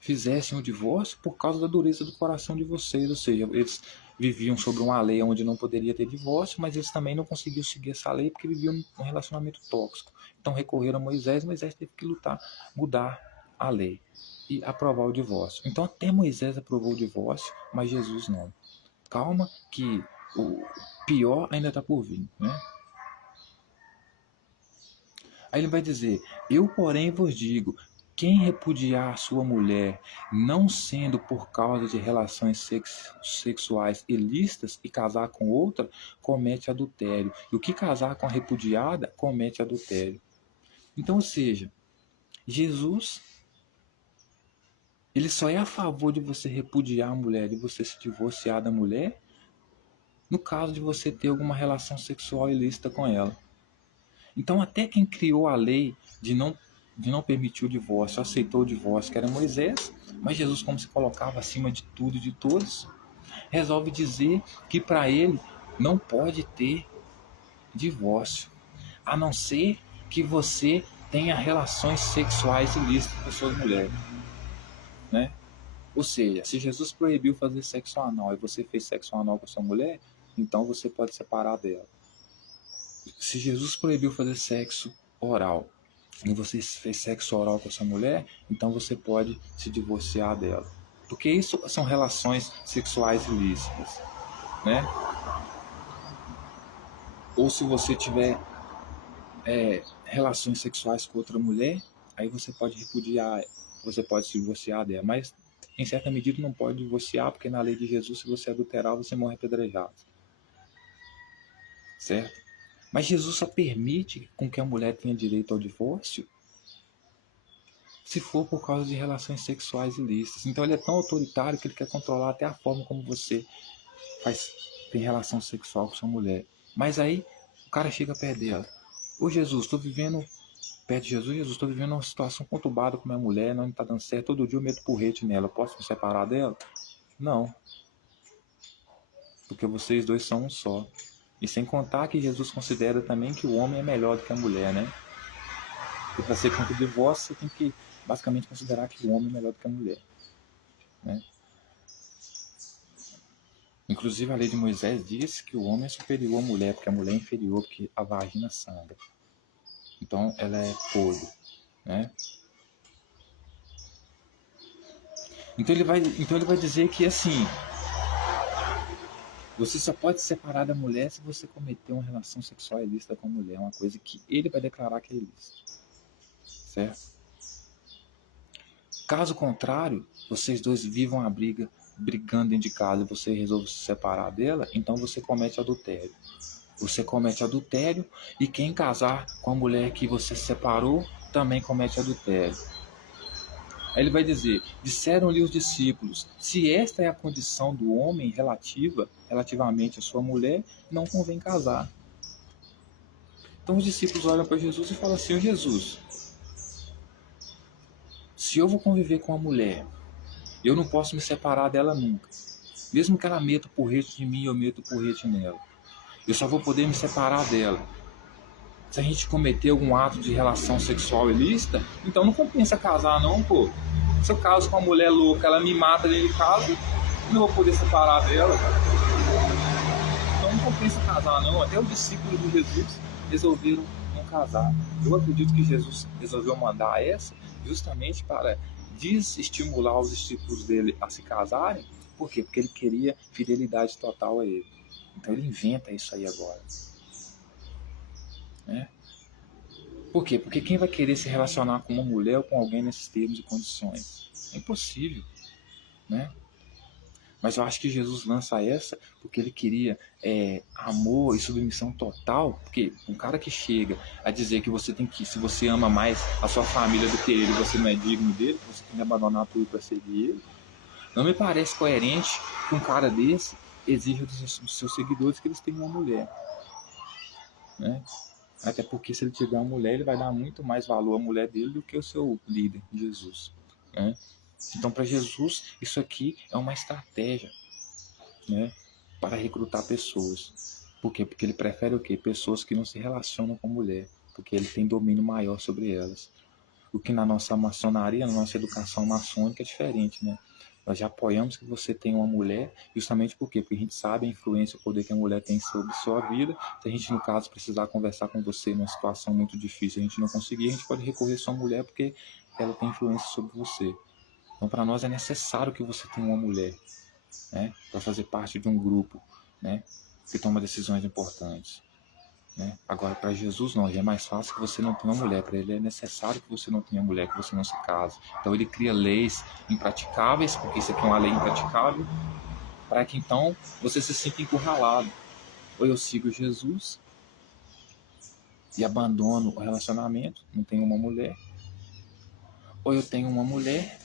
fizessem o divórcio por causa da dureza do coração de vocês, ou seja, eles viviam sobre uma lei onde não poderia ter divórcio, mas eles também não conseguiam seguir essa lei porque viviam um relacionamento tóxico. Então recorreram a Moisés, Moisés teve que lutar, mudar a lei e aprovar o divórcio. Então até Moisés aprovou o divórcio, mas Jesus não. Calma que o pior ainda está por vir, né? Aí ele vai dizer: eu porém vos digo quem repudiar sua mulher, não sendo por causa de relações sexuais ilícitas, e casar com outra, comete adultério. E o que casar com a repudiada, comete adultério. Então, ou seja, Jesus, ele só é a favor de você repudiar a mulher, de você se divorciar da mulher, no caso de você ter alguma relação sexual ilícita com ela. Então, até quem criou a lei de não permitir o divórcio, aceitou o divórcio, que era Moisés, mas Jesus, como se colocava acima de tudo e de todos, resolve dizer que para ele não pode ter divórcio, a não ser que você tenha relações sexuais ilícitas com sua mulher, né? Ou seja, se Jesus proibiu fazer sexo anal e você fez sexo anal com sua mulher, então você pode separar dela. Se Jesus proibiu fazer sexo oral e você fez sexo oral com essa mulher, então você pode se divorciar dela. Porque isso são relações sexuais ilícitas, né? Ou se você tiver relações sexuais com outra mulher, aí você pode repudiar, você pode se divorciar dela. Mas em certa medida não pode divorciar, porque na lei de Jesus, se você adulterar, você morre apedrejado. Certo? Mas Jesus só permite com que a mulher tenha direito ao divórcio se for por causa de relações sexuais ilícitas. Então ele é tão autoritário que ele quer controlar até a forma como você tem relação sexual com sua mulher. Mas aí o cara chega perto dela. Ô Jesus, estou vivendo perto de Jesus, estou vivendo uma situação conturbada com minha mulher, não está dando certo, todo dia eu meto porrete nela, eu posso me separar dela? Não, porque vocês dois são um só. E sem contar que Jesus considera também que o homem é melhor do que a mulher, né? Porque para ser contra o divórcio, você tem que basicamente considerar que o homem é melhor do que a mulher, né? Inclusive a lei de Moisés diz que o homem é superior à mulher, porque a mulher é inferior, porque a vagina sangra. Então ela é podre, né? Então ele vai dizer que assim, você só pode se separar da mulher se você cometer uma relação sexual ilícita com a mulher, uma coisa que ele vai declarar que é ilícita, certo? Caso contrário, vocês dois vivam a briga, brigando dentro de casa, e você resolve se separar dela, então você comete adultério. Você comete adultério, e quem casar com a mulher que você separou também comete adultério. Aí ele vai dizer: disseram-lhe os discípulos, se esta é a condição do homem relativamente à sua mulher, não convém casar. Então os discípulos olham para Jesus e falam assim: ô Jesus, se eu vou conviver com a mulher, eu não posso me separar dela nunca. Mesmo que ela meta o porrete de mim, eu meto o porrete nela. Eu só vou poder me separar dela se a gente cometer algum ato de relação sexual ilícita, então não compensa casar não, pô. Se eu caso com uma mulher louca, ela me mata dentro de casa, eu não vou poder separar dela. Então não compensa casar não. Até os discípulos de Jesus resolveram não casar. Eu acredito que Jesus resolveu mandar essa justamente para desestimular os discípulos dele a se casarem. Por quê? Porque ele queria fidelidade total a ele. Então ele inventa isso aí agora, né? Por quê? Porque quem vai querer se relacionar com uma mulher ou com alguém nesses termos e condições? É impossível, né? Mas eu acho que Jesus lança essa porque ele queria amor e submissão total. Porque um cara que chega a dizer que você tem que, se você ama mais a sua família do que ele, você não é digno dele, você tem que abandonar tudo para seguir ele, não me parece coerente que um cara desse exija dos seus seguidores que eles tenham uma mulher, né? Até porque se ele tiver uma mulher, ele vai dar muito mais valor à mulher dele do que o seu líder, Jesus, né? Então, para Jesus, isso aqui é uma estratégia, né, para recrutar pessoas. Por quê? Porque ele prefere o quê? Pessoas que não se relacionam com mulher, porque ele tem domínio maior sobre elas. O que na nossa maçonaria, na nossa educação maçônica é diferente, né? Nós já apoiamos que você tenha uma mulher, justamente por quê? Porque a gente sabe a influência e o poder que a mulher tem sobre sua vida. Se a gente, no caso, precisar conversar com você numa situação muito difícil, a gente não conseguir, a gente pode recorrer à sua mulher, porque ela tem influência sobre você. Então, para nós é necessário que você tenha uma mulher, né, para fazer parte de um grupo, né, que toma decisões importantes. né? Agora, para Jesus, não, já é mais fácil que você não tenha uma mulher. Para ele é necessário que você não tenha mulher, que você não se case. Então, ele cria leis impraticáveis, porque isso aqui é uma lei impraticável, para que então você se sinta encurralado. Ou eu sigo Jesus e abandono o relacionamento, não tenho uma mulher, ou eu tenho uma mulher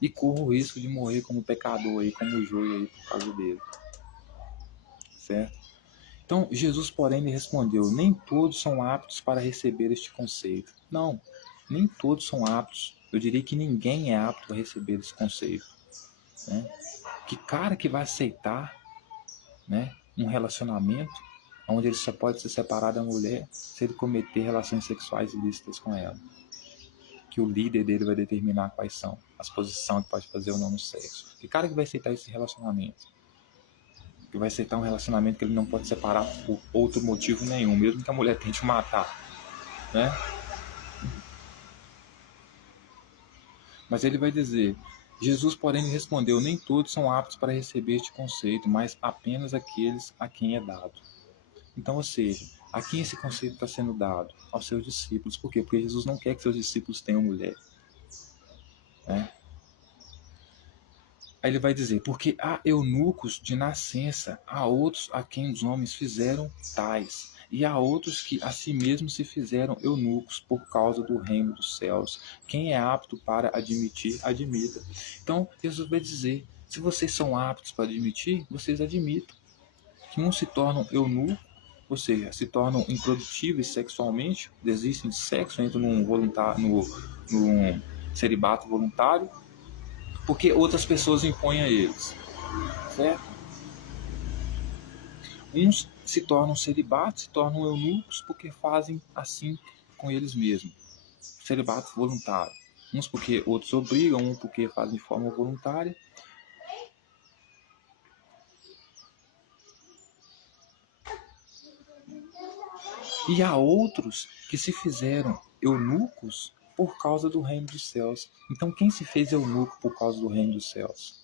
e corro o risco de morrer como pecador aí, como joio aí por causa dele. Certo? Então, Jesus, porém, lhe respondeu: nem todos são aptos para receber este conceito. Não, nem todos são aptos. Eu diria que ninguém é apto para receber esse conceito. Né? Que cara que vai aceitar, né, um relacionamento onde ele só pode se separar da mulher se ele cometer relações sexuais ilícitas com ela? Que o líder dele vai determinar quais são as posições que pode fazer ou não no sexo. Que cara que vai aceitar esse relacionamento? Que vai aceitar um relacionamento que ele não pode separar por outro motivo nenhum, mesmo que a mulher tente matar, né? Mas ele vai dizer: Jesus, porém, lhe respondeu: nem todos são aptos para receber este conceito, mas apenas aqueles a quem é dado. Então, ou seja, a quem esse conceito está sendo dado? Aos seus discípulos. Por quê? Porque Jesus não quer que seus discípulos tenham mulher. Né? Aí ele vai dizer: porque há eunucos de nascença, há outros a quem os homens fizeram tais, e há outros que a si mesmos se fizeram eunucos por causa do reino dos céus. Quem é apto para admitir, admita. Então, Jesus vai dizer: se vocês são aptos para admitir, vocês admitam. Que uns se tornam eunucos, ou seja, se tornam improdutíveis sexualmente, desistem de sexo, entram num celibato voluntário, porque outras pessoas impõem a eles, certo? Uns se tornam celibatos, se tornam eunucos porque fazem assim com eles mesmos, celibato voluntário. Uns porque outros obrigam, um porque fazem de forma voluntária. E há outros que se fizeram eunucos por causa do reino dos céus. Então, quem se fez eunuco por causa do reino dos céus?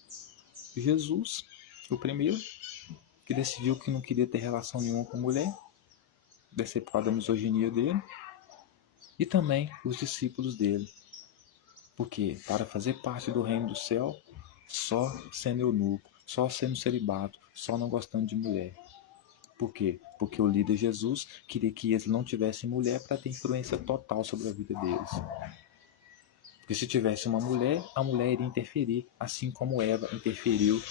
Jesus, o primeiro, que decidiu que não queria ter relação nenhuma com mulher, deve por causa da misoginia dele, e também os discípulos dele. Porque para fazer parte do reino do céu, só sendo eunuco, só sendo celibato, só não gostando de mulher. Por quê? Porque o líder Jesus queria que eles não tivessem mulher para ter influência total sobre a vida deles. Porque se tivesse uma mulher, a mulher iria interferir, assim como Eva interferiu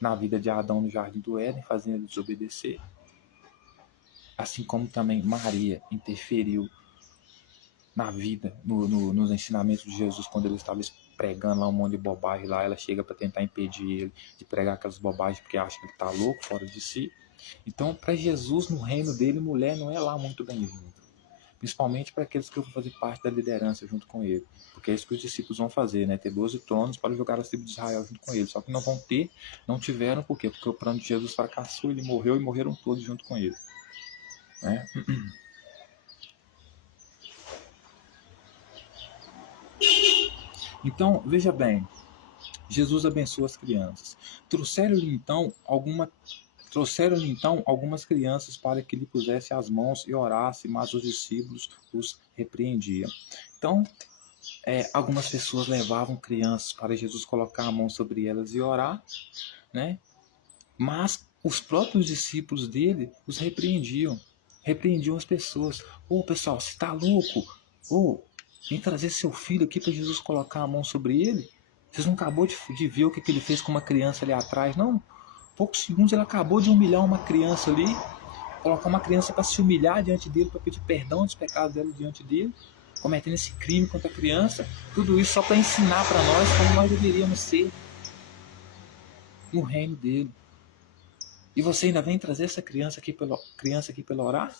na vida de Adão no jardim do Éden, fazendo ele desobedecer. Assim como também Maria interferiu na vida, nos ensinamentos de Jesus, quando ele estava pregando lá um monte de bobagem lá, ela chega para tentar impedir ele de pregar aquelas bobagens porque acha que ele está louco, fora de si. Então, para Jesus, no reino dele, mulher não é lá muito bem-vinda. Principalmente para aqueles que vão fazer parte da liderança junto com ele. Porque é isso que os discípulos vão fazer, né? Ter 12 tronos para jogar as tribos de Israel junto com ele. Só que não vão ter, não tiveram, por quê? Porque o plano de Jesus fracassou, ele morreu e morreram todos junto com ele. Né? Então, veja bem, Jesus abençoa as crianças. Trouxeram-lhe então algumas crianças para que lhe pusesse as mãos e orasse, mas os discípulos os repreendiam. Então, algumas pessoas levavam crianças para Jesus colocar a mão sobre elas e orar, né? Mas os próprios discípulos dele os repreendiam as pessoas. Pessoal, você está louco? Vem trazer seu filho aqui para Jesus colocar a mão sobre ele? Vocês não acabou de ver o que ele fez com uma criança ali atrás, não? Poucos segundos ele acabou de humilhar uma criança ali, colocar uma criança para se humilhar diante dele, para pedir perdão dos pecados dela diante dele, cometendo esse crime contra a criança. Tudo isso só para ensinar para nós como nós deveríamos ser no reino dele. E você ainda vem trazer essa criança aqui pela orar?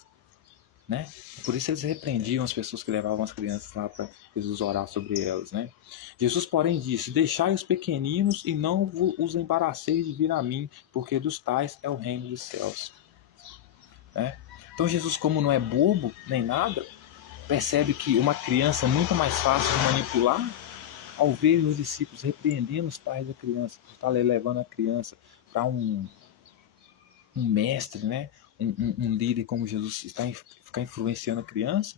Né? Por isso eles repreendiam as pessoas que levavam as crianças lá para Jesus orar sobre elas, né? Jesus, porém, disse: deixai os pequeninos e não os embaraceis de vir a mim, porque dos tais é o reino dos céus. Né? Então Jesus, como não é bobo nem nada, percebe que uma criança é muito mais fácil de manipular. Ao ver os discípulos repreendendo os pais da criança, está levando a criança para um mestre, né? um líder como Jesus ficar influenciando a criança.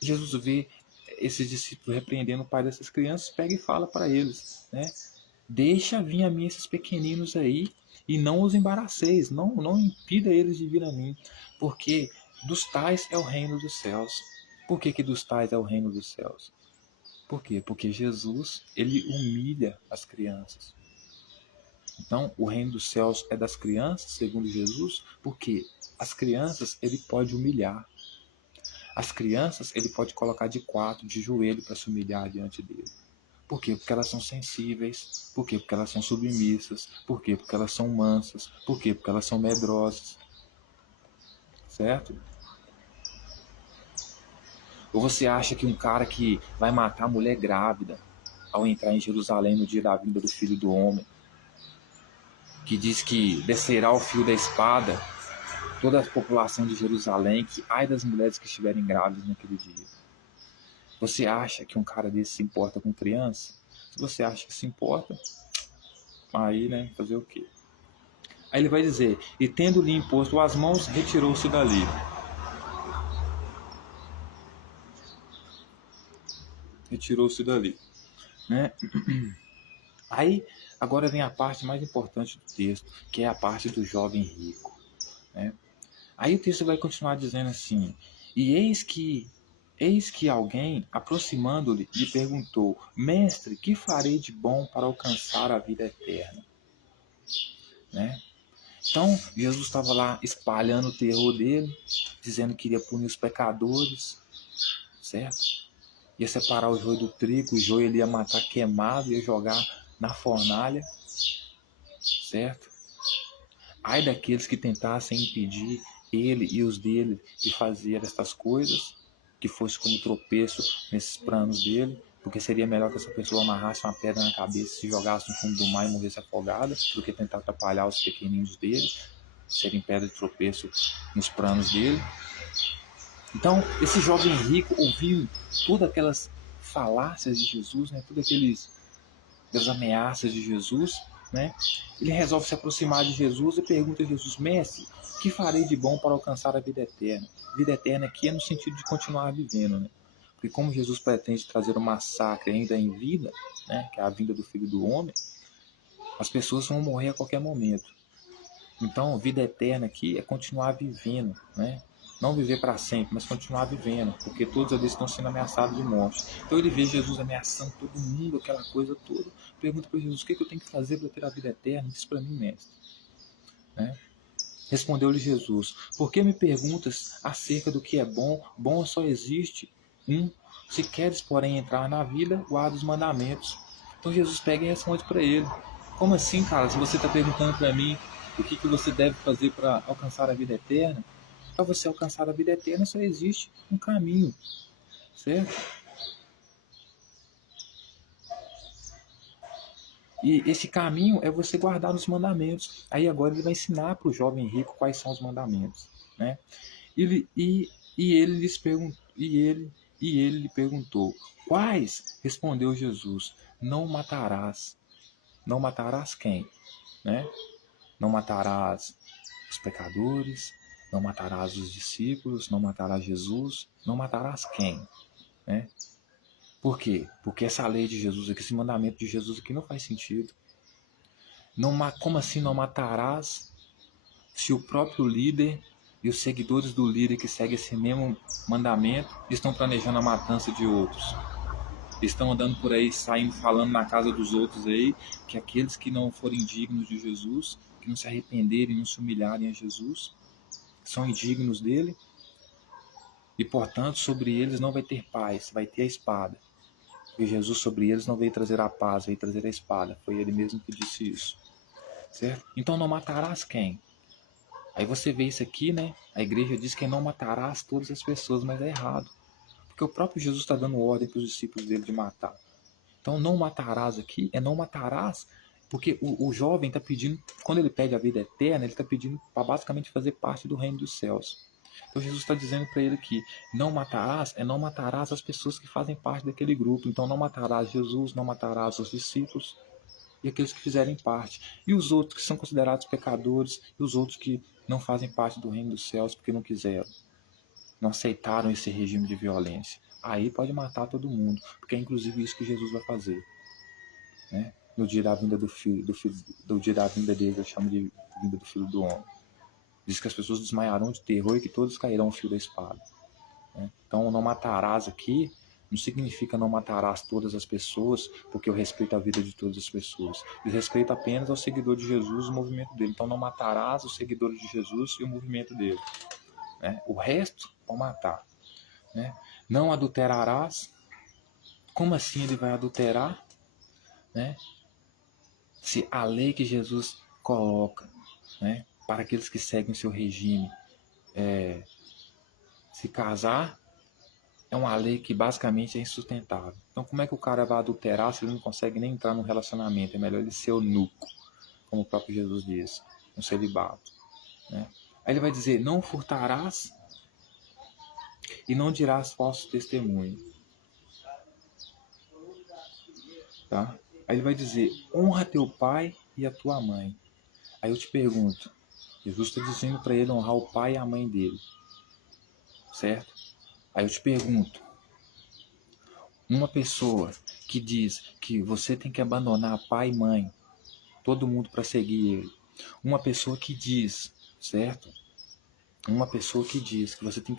Jesus vê esses discípulos repreendendo o pai dessas crianças, pega e fala para eles, né? Deixa vir a mim esses pequeninos aí e não os embaraceis, não impida eles de vir a mim, porque dos tais é o reino dos céus. Por que dos tais é o reino dos céus? Por quê? Porque Jesus, ele humilha as crianças. Então, o reino dos céus é das crianças, segundo Jesus, porque as crianças ele pode humilhar. As crianças ele pode colocar de quatro, de joelho para se humilhar diante dele. Por quê? Porque elas são sensíveis. Por quê? Porque elas são submissas. Por quê? Porque elas são mansas. Por quê? Porque elas são medrosas. Certo? Ou você acha que um cara que vai matar a mulher grávida ao entrar em Jerusalém no dia da vinda do Filho do Homem, que diz que descerá o fio da espada, toda a população de Jerusalém, que ai das mulheres que estiverem grávidas naquele dia. Você acha que um cara desse se importa com criança? Se você acha que se importa, aí, né, fazer o quê? Aí ele vai dizer, e tendo-lhe imposto as mãos, retirou-se dali. Retirou-se dali. Né? Aí, agora vem a parte mais importante do texto, que é a parte do jovem rico. Né? Aí o texto vai continuar dizendo assim, e eis que alguém, aproximando-lhe, lhe perguntou, mestre, que farei de bom para alcançar a vida eterna? Né? Então, Jesus estava lá espalhando o terror dele, dizendo que iria punir os pecadores, certo? Ia separar o joio do trigo, o joio ele ia matar queimado, ia jogar na fornalha, certo? Ai daqueles que tentassem impedir ele e os dele de fazer estas coisas, que fosse como tropeço nesses planos dele, porque seria melhor que essa pessoa amarrasse uma pedra na cabeça, se jogasse no fundo do mar e morresse afogada, do que tentar atrapalhar os pequeninos dele, serem pedra de tropeço nos planos dele. Então, esse jovem rico ouviu todas aquelas falácias de Jesus, né, todas aquelas ameaças de Jesus, né? Ele resolve se aproximar de Jesus e pergunta a Jesus, mestre, que farei de bom para alcançar a vida eterna? Vida eterna aqui é no sentido de continuar vivendo, né? Porque como Jesus pretende trazer o massacre ainda em vida, né, que é a vinda do Filho do Homem, as pessoas vão morrer a qualquer momento. Então, vida eterna aqui é continuar vivendo, né? Não viver para sempre, mas continuar vivendo, porque todos ali estão sendo ameaçados de morte. Então ele vê Jesus ameaçando todo mundo, aquela coisa toda. Pergunta para Jesus, o que eu tenho que fazer para ter a vida eterna? Diz para mim, mestre. Né? Respondeu-lhe Jesus, por que me perguntas acerca do que é bom? Bom só existe um. Se queres, porém, entrar na vida, guarda os mandamentos. Então Jesus pega e responde para ele. Como assim, cara? Se você está perguntando para mim o que você deve fazer para alcançar a vida eterna, para você alcançar a vida eterna só existe um caminho, certo? E esse caminho é você guardar os mandamentos. Aí agora ele vai ensinar para o jovem rico quais são os mandamentos, né? E ele lhe perguntou, quais? Respondeu Jesus, não matarás. Não matarás quem? Né? Não matarás os pecadores, não matarás os discípulos, não matarás Jesus, não matarás quem? Né? Por quê? Porque essa lei de Jesus aqui, esse mandamento de Jesus aqui não faz sentido. Não, como assim não matarás se o próprio líder e os seguidores do líder que segue esse mesmo mandamento estão planejando a matança de outros? Estão andando por aí, saindo, falando na casa dos outros aí, que aqueles que não forem dignos de Jesus, que não se arrependerem, não se humilharem a Jesus, são indignos dele, e portanto sobre eles não vai ter paz, vai ter a espada. Porque Jesus sobre eles não veio trazer a paz, veio trazer a espada. Foi ele mesmo que disse isso. Certo? Então não matarás quem? Aí você vê isso aqui, né? A igreja diz que não matarás todas as pessoas, mas é errado. Porque o próprio Jesus está dando ordem para os discípulos dele de matar. Então não matarás aqui é não matarás, porque o jovem está pedindo, quando ele pede a vida eterna, ele está pedindo para basicamente fazer parte do reino dos céus. Então Jesus está dizendo para ele que não matarás é não matarás as pessoas que fazem parte daquele grupo. Então não matarás Jesus, não matarás os discípulos, e aqueles que fizerem parte. E os outros que são considerados pecadores, e os outros que não fazem parte do reino dos céus porque não quiseram, não aceitaram esse regime de violência. Aí pode matar todo mundo, porque é inclusive isso que Jesus vai fazer, né? No dia da vinda do dia da vinda dele, eu chamo de vinda do Filho do Homem. Diz que as pessoas desmaiarão de terror e que todos cairão ao fio da espada, né? Então, não matarás aqui não significa não matarás todas as pessoas, porque eu respeito a vida de todas as pessoas. Eu respeito apenas ao seguidor de Jesus e o movimento dele. Então, não matarás os seguidores de Jesus e o movimento dele, né? O resto, vão matar, né? Não adulterarás. Como assim ele vai adulterar, né? Se a lei que Jesus coloca, né, para aqueles que seguem o seu regime, se casar, é uma lei que basicamente é insustentável. Então, como é que o cara vai adulterar se ele não consegue nem entrar no relacionamento? É melhor ele ser eunuco, como o próprio Jesus diz, no celibato, né? Aí ele vai dizer: não furtarás e não dirás falso testemunho, tá? Aí ele vai dizer: honra teu pai e a tua mãe. Aí eu te pergunto, Jesus está dizendo para ele honrar o pai e a mãe dele, certo? Aí eu te pergunto, uma pessoa que diz que você tem que abandonar pai e mãe, todo mundo para seguir ele, uma pessoa que diz, certo? Uma pessoa que diz que você tem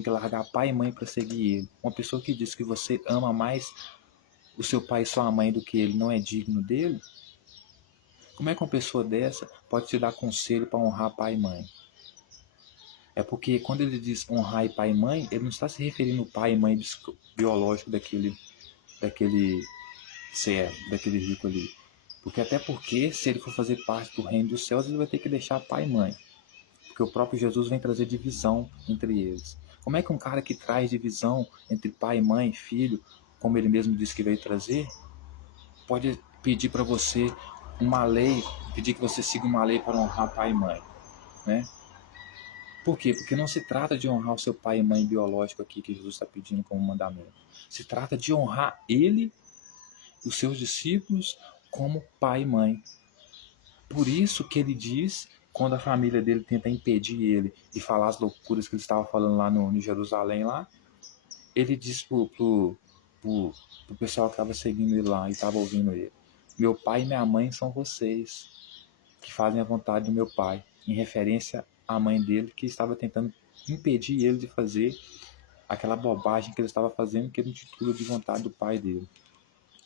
que largar pai e mãe para seguir ele, uma pessoa que diz que você ama mais o seu pai e sua mãe do que ele, não é digno dele? Como é que uma pessoa dessa pode te dar conselho para honrar pai e mãe? É porque quando ele diz honrar pai e mãe, ele não está se referindo ao pai e mãe biológico daquele ser, daquele rico ali. Porque se ele for fazer parte do reino dos céus, ele vai ter que deixar pai e mãe. Porque o próprio Jesus vem trazer divisão entre eles. Como é que um cara que traz divisão entre pai, mãe, filho, como ele mesmo disse que veio trazer, pode pedir para você uma lei, pedir que você siga uma lei para honrar pai e mãe, né? Por quê? Porque não se trata de honrar o seu pai e mãe biológico aqui que Jesus está pedindo como mandamento. Se trata de honrar ele, os seus discípulos, como pai e mãe. Por isso que ele diz, quando a família dele tenta impedir ele e falar as loucuras que ele estava falando lá no Jerusalém, lá, ele diz pro pessoal que estava seguindo ele lá e estava ouvindo ele: meu pai e minha mãe são vocês, que fazem a vontade do meu pai, em referência à mãe dele que estava tentando impedir ele de fazer aquela bobagem que ele estava fazendo, que ele intitula de vontade do pai dele.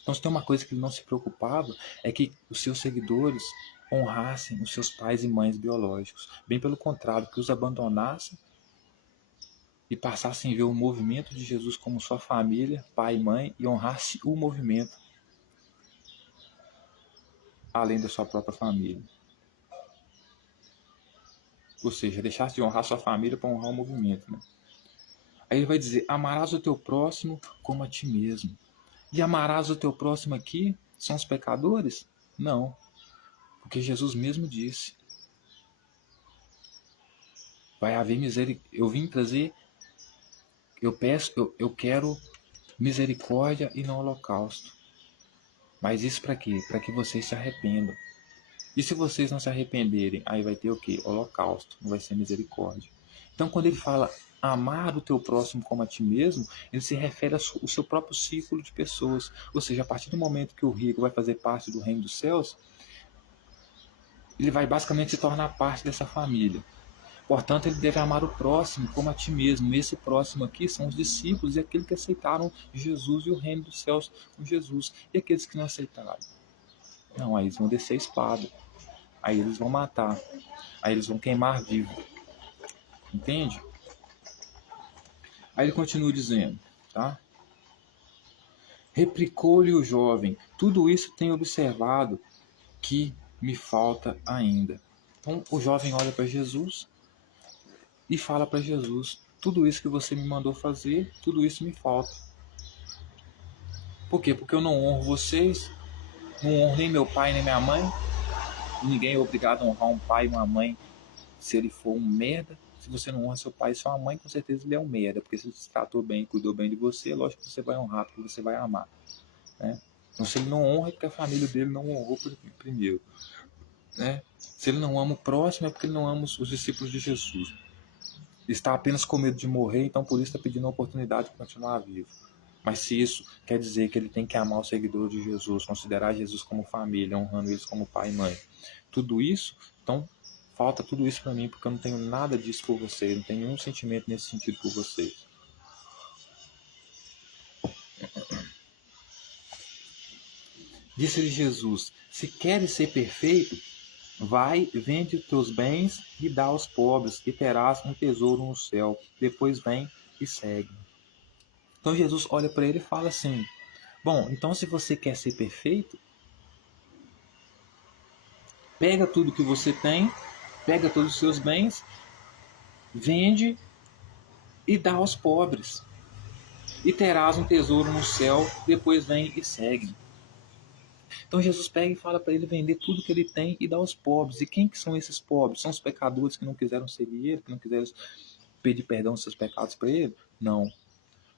Então, se tem uma coisa que ele não se preocupava, é que os seus seguidores honrassem os seus pais e mães biológicos. Bem pelo contrário, que os abandonassem e passassem a ver o movimento de Jesus como sua família, pai e mãe, e honrasse o movimento, além da sua própria família. Ou seja, deixasse de honrar sua família para honrar o movimento, né? Aí ele vai dizer: amarás o teu próximo como a ti mesmo. E amarás o teu próximo aqui são os pecadores? Não, porque Jesus mesmo disse: vai haver misericórdia. Eu vim trazer, eu quero misericórdia e não holocausto. Mas isso para quê? Para que vocês se arrependam. E se vocês não se arrependerem, aí vai ter o quê? Holocausto, não vai ser misericórdia. Então, quando ele fala amar o teu próximo como a ti mesmo, ele se refere ao seu próprio círculo de pessoas. Ou seja, a partir do momento que o rico vai fazer parte do reino dos céus, ele vai basicamente se tornar parte dessa família. Portanto, ele deve amar o próximo como a ti mesmo. Esse próximo aqui são os discípulos e aqueles que aceitaram Jesus e o reino dos céus com Jesus. E aqueles que não aceitaram? Não, aí eles vão descer a espada. Aí eles vão matar. Aí eles vão queimar vivo. Entende? Aí ele continua dizendo, tá? Replicou-lhe o jovem: tudo isso tenho observado que me falta ainda. Então o jovem olha para Jesus e fala para Jesus: tudo isso que você me mandou fazer, tudo isso me falta. Por quê? Porque eu não honro vocês, não honro nem meu pai nem minha mãe. Ninguém é obrigado a honrar um pai e uma mãe se ele for um merda. Se você não honra seu pai e sua mãe, com certeza ele é um merda. Porque se ele se tratou bem, cuidou bem de você, lógico que você vai honrar, porque você vai amar, né? Então, se ele não honra, é porque a família dele não honrou primeiro, né? Se ele não ama o próximo, é porque ele não ama os discípulos de Jesus. Está apenas com medo de morrer, então por isso está pedindo a oportunidade de continuar vivo. Mas se isso quer dizer que ele tem que amar os seguidores de Jesus, considerar Jesus como família, honrando eles como pai e mãe, tudo isso, então falta tudo isso para mim, porque eu não tenho nada disso por vocês, não tenho nenhum sentimento nesse sentido por vocês. Disse-lhe Jesus: se queres ser perfeito, vai, vende os teus bens e dá aos pobres, e terás um tesouro no céu. Depois vem e segue. Então Jesus olha para ele e fala assim: bom, então se você quer ser perfeito, pega tudo que você tem, pega todos os seus bens, vende e dá aos pobres, e terás um tesouro no céu. Depois vem e segue. Então Jesus pega e fala para ele vender tudo que ele tem e dar aos pobres. E quem que são esses pobres? São os pecadores que não quiseram seguir ele, que não quiseram pedir perdão dos seus pecados para ele? Não.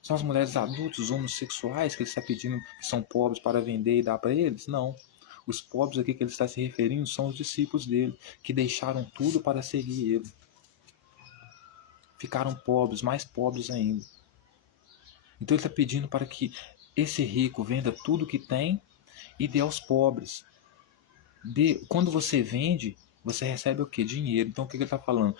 São as mulheres adultas, os homossexuais que ele está pedindo que são pobres para vender e dar para eles? Não. Os pobres aqui que ele está se referindo são os discípulos dele, que deixaram tudo para seguir ele. Ficaram pobres, mais pobres ainda. Então ele está pedindo para que esse rico venda tudo que tem e dê aos pobres. Quando você vende, você recebe o quê? Dinheiro. Então o que ele está falando?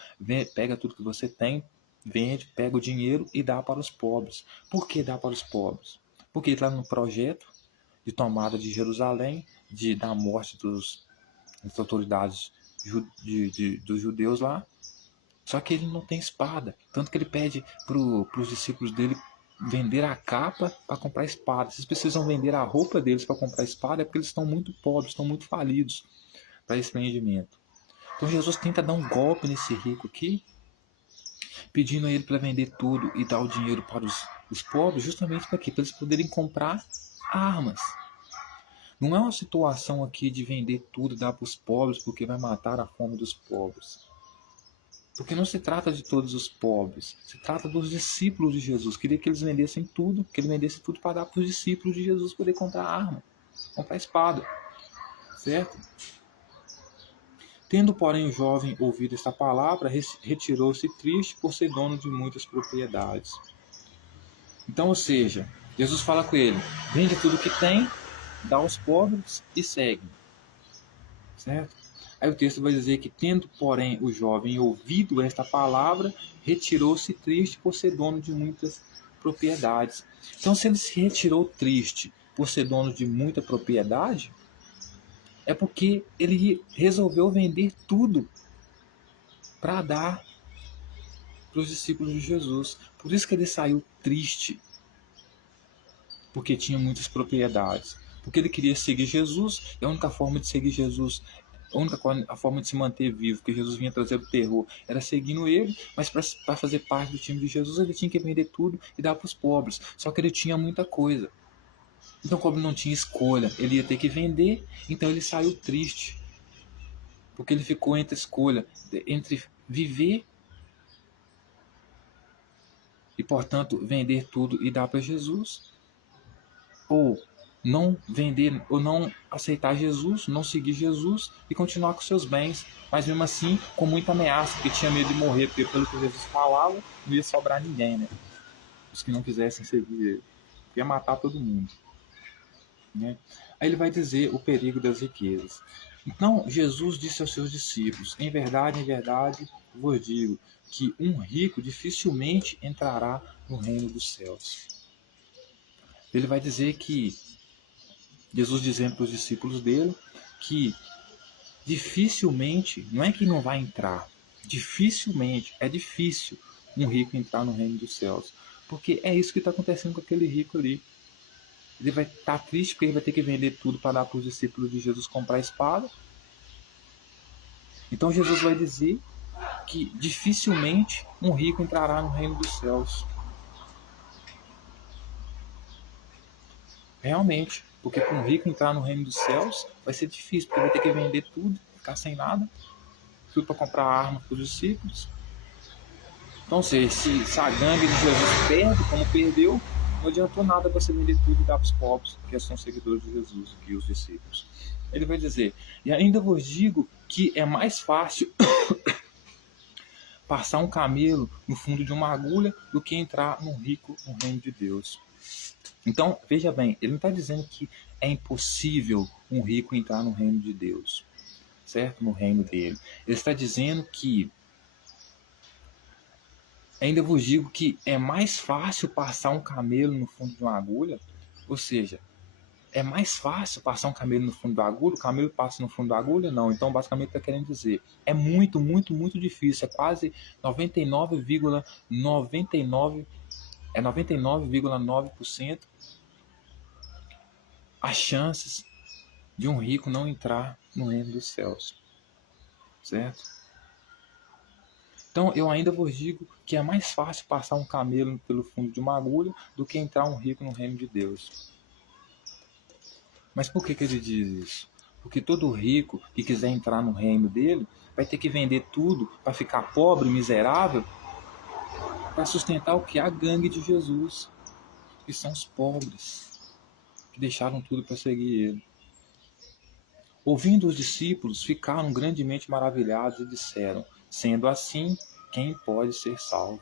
Pega tudo que você tem, vende, pega o dinheiro e dá para os pobres. Por que dá para os pobres? Porque ele está no projeto de tomada de Jerusalém, da morte das autoridades dos judeus lá. Só que ele não tem espada. Tanto que ele pede para os discípulos dele vender a capa para comprar espada. Vocês precisam vender a roupa deles para comprar espada, é porque eles estão muito pobres, estão muito falidos para esse empreendimento. Então Jesus tenta dar um golpe nesse rico aqui, pedindo a ele para vender tudo e dar o dinheiro para os pobres, justamente para quê? Para eles poderem comprar armas. Não é uma situação aqui de vender tudo e dar para os pobres porque vai matar a fome dos pobres. Porque não se trata de todos os pobres, se trata dos discípulos de Jesus. Queria que eles vendessem tudo, que ele vendesse tudo para dar para os discípulos de Jesus poder comprar arma, comprar espada, certo? Tendo, porém, o jovem ouvido esta palavra, retirou-se triste por ser dono de muitas propriedades. Então, ou seja, Jesus fala com ele: vende tudo que tem, dá aos pobres e segue, certo? Aí o texto vai dizer que, tendo, porém, o jovem ouvido esta palavra, retirou-se triste por ser dono de muitas propriedades. Então, se ele se retirou triste por ser dono de muita propriedade, é porque ele resolveu vender tudo para dar para os discípulos de Jesus. Por isso que ele saiu triste, porque tinha muitas propriedades. Porque ele queria seguir Jesus, e a única forma de seguir Jesus, a forma de se manter vivo, porque Jesus vinha trazer o terror, era seguindo ele, mas para fazer parte do time de Jesus, ele tinha que vender tudo e dar para os pobres. Só que ele tinha muita coisa. Então, como ele não tinha escolha, ele ia ter que vender, então ele saiu triste. Porque ele ficou entre a escolha, entre viver e, portanto, vender tudo e dar para Jesus, ou não vender, ou não aceitar Jesus, não seguir Jesus e continuar com seus bens, mas mesmo assim com muita ameaça, porque tinha medo de morrer, porque pelo que Jesus falava, não ia sobrar ninguém, né? Os que não quisessem seguir ele, ia matar todo mundo, né? Aí ele vai dizer o perigo das riquezas. Então Jesus disse aos seus discípulos: em verdade, vos digo que um rico dificilmente entrará no reino dos céus. Ele vai dizer que Jesus dizendo para os discípulos dele que dificilmente, não é que não vai entrar, dificilmente, é difícil um rico entrar no reino dos céus, porque é isso que está acontecendo com aquele rico ali. Ele vai estar triste porque ele vai ter que vender tudo para dar para os discípulos de Jesus comprar espada. Então Jesus vai dizer que dificilmente um rico entrará no reino dos céus. Realmente, porque para um rico entrar no reino dos céus vai ser difícil, porque vai ter que vender tudo, ficar sem nada, tudo para comprar arma para os discípulos. Então, se a gangue de Jesus perde, como perdeu, Não adiantou nada você vender tudo e dar para os pobres, que são seguidores de Jesus, que os discípulos. Ele vai dizer: e ainda vos digo que é mais fácil passar um camelo no fundo de uma agulha do que entrar num rico no reino de Deus. Então, veja bem, ele não está dizendo que é impossível um rico entrar no reino de Deus, certo? No reino dele. Ele está dizendo que ainda vos digo que é mais fácil passar um camelo no fundo de uma agulha, ou seja, é mais fácil passar um camelo no fundo da agulha, o camelo passa no fundo da agulha? Não. Então, basicamente, está querendo dizer, é muito, muito, muito difícil, é quase 99,99 é 99,9% as chances de um rico não entrar no reino dos céus, certo? Então, eu ainda vos digo que é mais fácil passar um camelo pelo fundo de uma agulha do que entrar um rico no reino de Deus. Mas por que ele diz isso? Porque todo rico que quiser entrar no reino dele vai ter que vender tudo para ficar pobre, miserável, para sustentar o que? A gangue de Jesus, que são os pobres, que deixaram tudo para seguir ele. Ouvindo os discípulos, ficaram grandemente maravilhados e disseram: sendo assim, quem pode ser salvo?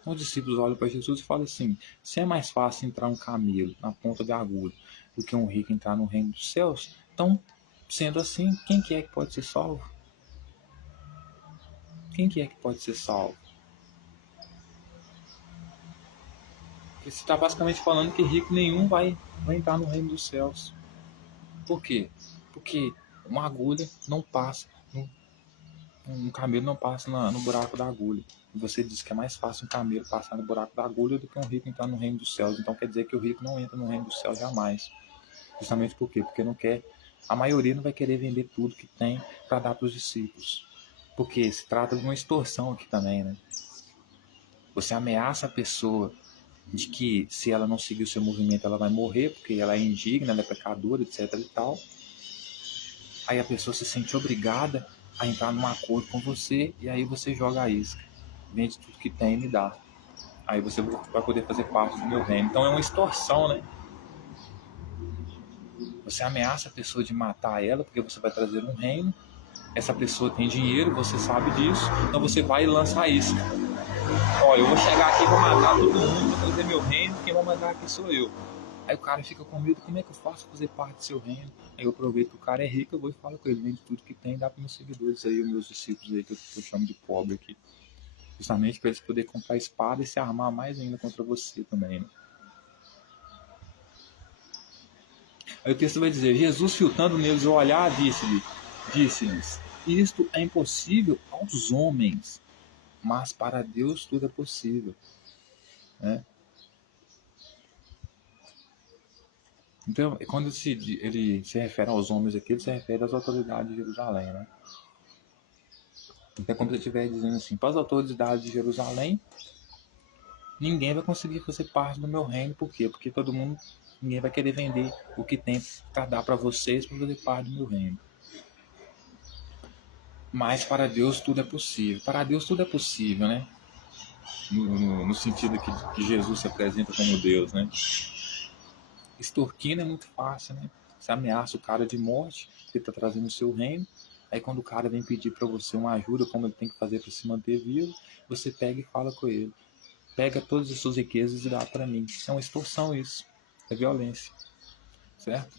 Então, os discípulos olham para Jesus e falam assim: se é mais fácil entrar um camelo na ponta da agulha do que um rico entrar no reino dos céus, então, sendo assim, quem que é que pode ser salvo? Quem que é que pode ser salvo? Porque você está basicamente falando que rico nenhum vai entrar no reino dos céus. Por quê? Porque uma agulha não passa, um camelo não passa no buraco da agulha. E você diz que é mais fácil um camelo passar no buraco da agulha do que um rico entrar no reino dos céus. Então quer dizer que o rico não entra no reino dos céus jamais. Justamente por quê? Porque não quer. A maioria não vai querer vender tudo que tem para dar para os discípulos. Porque se trata de uma extorsão aqui também, né? Você ameaça a pessoa de que se ela não seguir o seu movimento ela vai morrer, porque ela é indigna, ela é pecadora, etc e tal. Aí a pessoa se sente obrigada a entrar num acordo com você e aí você joga a isca. Vende tudo que tem e me dá. Aí você vai poder fazer parte do meu reino. Então é uma extorsão, né? Você ameaça a pessoa de matar ela porque você vai trazer um reino. Essa pessoa tem dinheiro, você sabe disso. Então você vai e lança a isca. Ó, eu vou chegar aqui e vou matar todo mundo, vou trazer meu reino, quem vai mandar aqui sou eu. Aí o cara fica com medo, como é que eu faço fazer parte do seu reino? Aí eu aproveito que o cara é rico, eu vou e falo com ele, vende tudo que tem, dá para meus seguidores aí, os meus discípulos aí, que eu chamo de pobre aqui. Justamente para eles poderem comprar espada e se armar mais ainda contra você também, né? Aí o texto vai dizer, Jesus filtrando neles o olhar, disse-lhes, isto é impossível aos homens, mas para Deus tudo é possível, né? Então, quando ele se refere aos homens aqui, ele se refere às autoridades de Jerusalém, né? Então é como se ele estivesse dizendo assim, para as autoridades de Jerusalém, ninguém vai conseguir fazer parte do meu reino, por quê? Porque ninguém vai querer vender o que tem para dar para vocês para fazer parte do meu reino. Mas para Deus tudo é possível. Para Deus tudo é possível, né? No sentido que Jesus se apresenta como Deus, né? Extorquindo é muito fácil, né? Você ameaça o cara de morte, porque está trazendo o seu reino. Aí quando o cara vem pedir para você uma ajuda, como ele tem que fazer para se manter vivo, você pega e fala com ele. Pega todas as suas riquezas e dá para mim. É uma extorsão isso. É violência. Certo?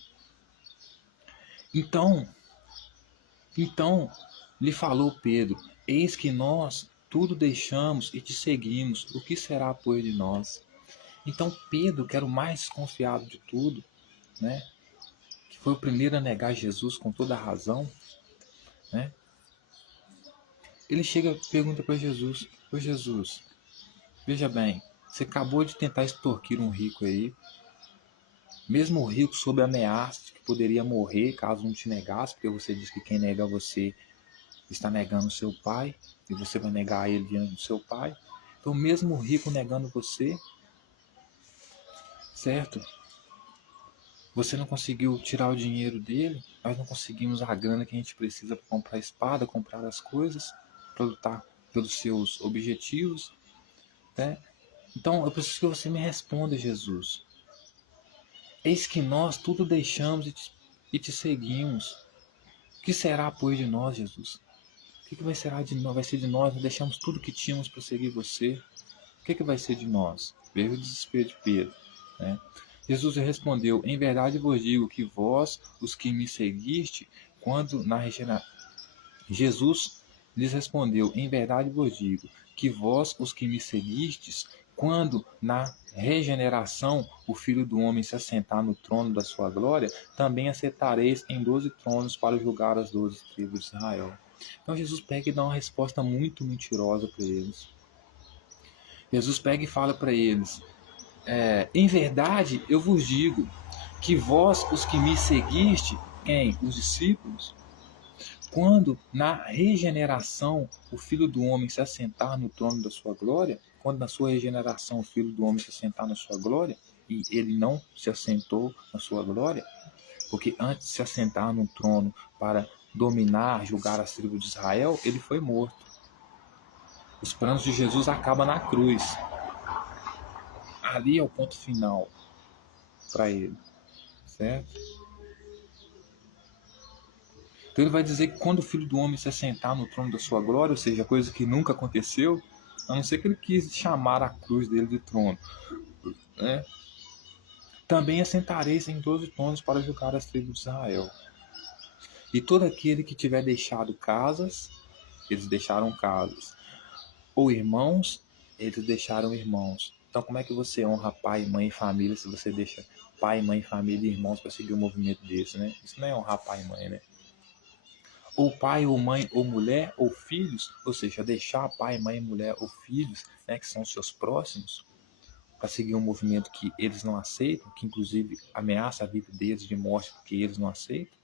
Então lhe falou Pedro, eis que nós tudo deixamos e te seguimos. O que será, pois, de nós? Então Pedro, que era o mais desconfiado de tudo, né? Que foi o primeiro a negar Jesus com toda a razão, né? Ele chega e pergunta para Jesus, ô Jesus, veja bem, você acabou de tentar extorquir um rico aí, mesmo o rico sob ameaça de que poderia morrer caso não te negasse, porque você diz que quem nega você está negando seu pai, e você vai negar ele diante do seu pai. Então mesmo o rico negando você, certo? Você não conseguiu tirar o dinheiro dele, nós não conseguimos a grana que a gente precisa para comprar a espada, comprar as coisas, para lutar pelos seus objetivos, né? Então eu preciso que você me responda, Jesus. Eis que nós tudo deixamos e te seguimos. O que será, pois, de nós, Jesus? O que vai ser de nós? Nós deixamos tudo que tínhamos para seguir você. O que vai ser de nós? Veja o desespero de Pedro, né? Jesus respondeu: em verdade vos digo que vós, os que me seguiste, quando na regeneração. Jesus lhes respondeu: em verdade vos digo que vós, os que me seguistes, quando na regeneração o Filho do Homem se assentar no trono da sua glória, também assentareis em 12 tronos para julgar as 12 tribos de Israel. Então Jesus pega e dá uma resposta muito mentirosa para eles. Jesus pega e fala para eles: em verdade eu vos digo que vós, os que me seguiste, quem? Os discípulos, quando na regeneração o Filho do Homem se assentar no trono da sua glória, quando na sua regeneração o Filho do Homem se assentar na sua glória, e ele não se assentou na sua glória, porque antes de se assentar no trono para dominar, julgar as tribos de Israel, ele foi morto. Os planos de Jesus acabam na cruz. Ali é o ponto final para ele, certo? Então ele vai dizer que quando o Filho do Homem se assentar no trono da sua glória, ou seja, coisa que nunca aconteceu, a não ser que ele quis chamar a cruz dele de trono, né? Também assentareis em 12 tronos para julgar as tribos de Israel. E todo aquele que tiver deixado casas, eles deixaram casas, ou irmãos, eles deixaram irmãos. Então como é que você honra pai, mãe e família se você deixa pai, mãe, família e irmãos para seguir um movimento desse, né? Isso não é honrar pai e mãe, né? Ou pai, ou mãe, ou mulher, ou filhos, ou seja, deixar pai, mãe, mulher ou filhos, né, que são seus próximos, para seguir um movimento que eles não aceitam, que inclusive ameaça a vida deles de morte porque eles não aceitam,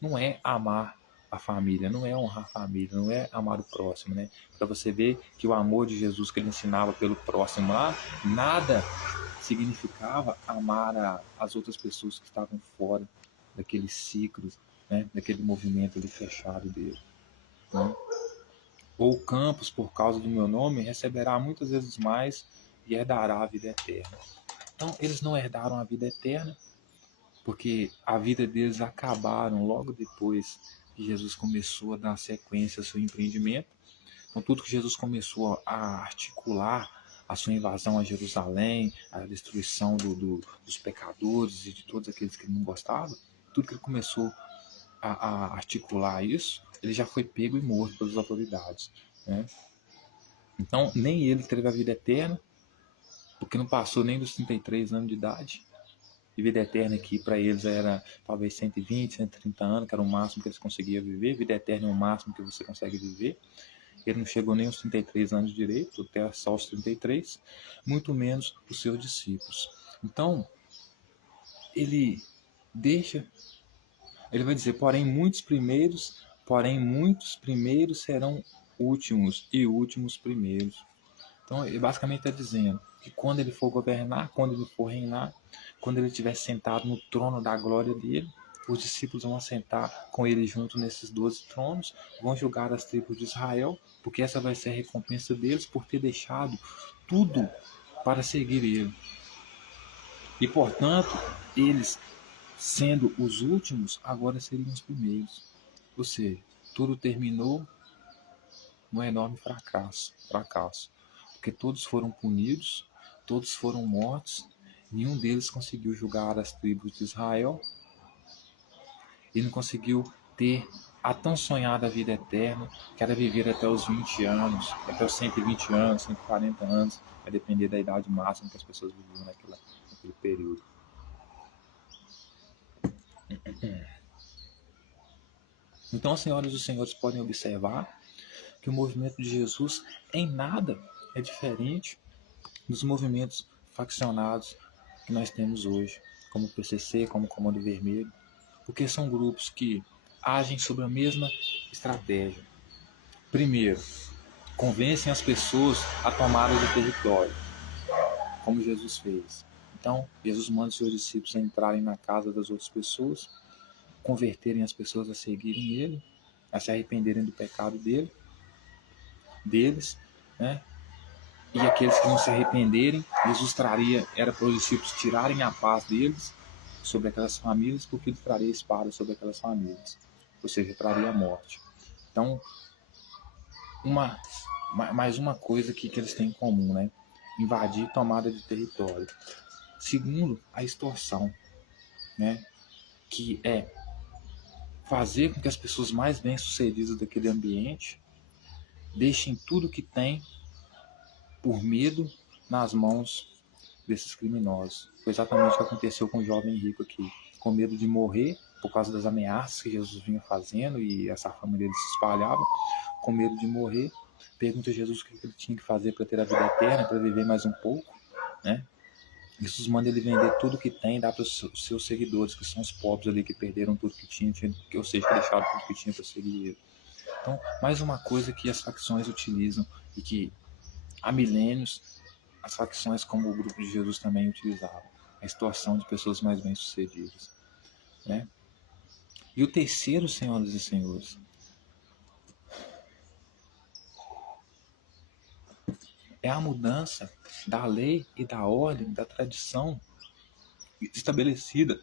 não é amar a família, não é honrar a família, não é amar o próximo, né? Para você ver que o amor de Jesus que ele ensinava pelo próximo lá, nada significava amar as outras pessoas que estavam fora daquele ciclo, né? Daquele movimento ali fechado dele, né? Ou campos, por causa do meu nome, receberá muitas vezes mais e herdará a vida eterna. Então, eles não herdaram a vida eterna, porque a vida deles acabaram logo depois que Jesus começou a dar sequência ao seu empreendimento. Então, tudo que Jesus começou a articular, a sua invasão a Jerusalém, a destruição dos pecadores e de todos aqueles que ele não gostava, tudo que ele começou a articular isso, ele já foi pego e morto pelas autoridades, né? Então, nem ele teve a vida eterna, porque não passou nem dos 33 anos de idade. E vida eterna aqui para eles era talvez 120, 130 anos, que era o máximo que eles conseguiam viver. Vida eterna é o máximo que você consegue viver. Ele não chegou nem aos 33 anos direito, até só aos 33, muito menos os seus discípulos. Então, ele deixa, ele vai dizer, porém muitos primeiros serão últimos e últimos primeiros. Então, ele basicamente está dizendo que quando ele for governar, quando ele for reinar, quando ele estiver sentado no trono da glória dele, os discípulos vão assentar com ele junto nesses 12 tronos, vão julgar as tribos de Israel, porque essa vai ser a recompensa deles por ter deixado tudo para seguir ele. E, portanto, eles, sendo os últimos, agora seriam os primeiros. Ou seja, tudo terminou num enorme fracasso, porque todos foram punidos, todos foram mortos, nenhum deles conseguiu julgar as tribos de Israel e não conseguiu ter a tão sonhada vida eterna, que era viver até os 20 anos, até os 120 anos, 140 anos, vai depender da idade máxima que as pessoas viviam naquele período. Então, senhoras e senhores, podem observar que o movimento de Jesus em nada é diferente dos movimentos faccionados que nós temos hoje, como o PCC, como o Comando Vermelho, porque são grupos que agem sobre a mesma estratégia. Primeiro, convencem as pessoas a tomarem o território, como Jesus fez. Então, Jesus manda os seus discípulos a entrarem na casa das outras pessoas, converterem as pessoas a seguirem ele, a se arrependerem do pecado deles, né? e aqueles que não se arrependerem, Jesus traria, era para os discípulos tirarem a paz deles sobre aquelas famílias, porque ele traria espada sobre aquelas famílias, ou seja, traria a morte. Então, mais uma coisa que eles têm em comum, né? Invadir tomada de território. Segundo, a extorsão, né? Que é fazer com que as pessoas mais bem-sucedidas daquele ambiente deixem tudo que têm por medo nas mãos desses criminosos. Foi exatamente o que aconteceu com o jovem rico aqui, com medo de morrer por causa das ameaças que Jesus vinha fazendo e essa fama dele se espalhava, com medo de morrer, pergunta a Jesus o que ele tinha que fazer para ter a vida eterna, para viver mais um pouco, né? Jesus manda ele vender tudo que tem e dar para os seus seguidores, que são os pobres ali que perderam tudo que tinham, ou seja, que deixaram tudo que tinha para seguir ele. Então, mais uma coisa que as facções utilizam e que há milênios as facções como o grupo de Jesus também utilizavam, a extorsão de pessoas mais bem-sucedidas, né? E o terceiro, senhoras e senhores, é a mudança da lei e da ordem, da tradição estabelecida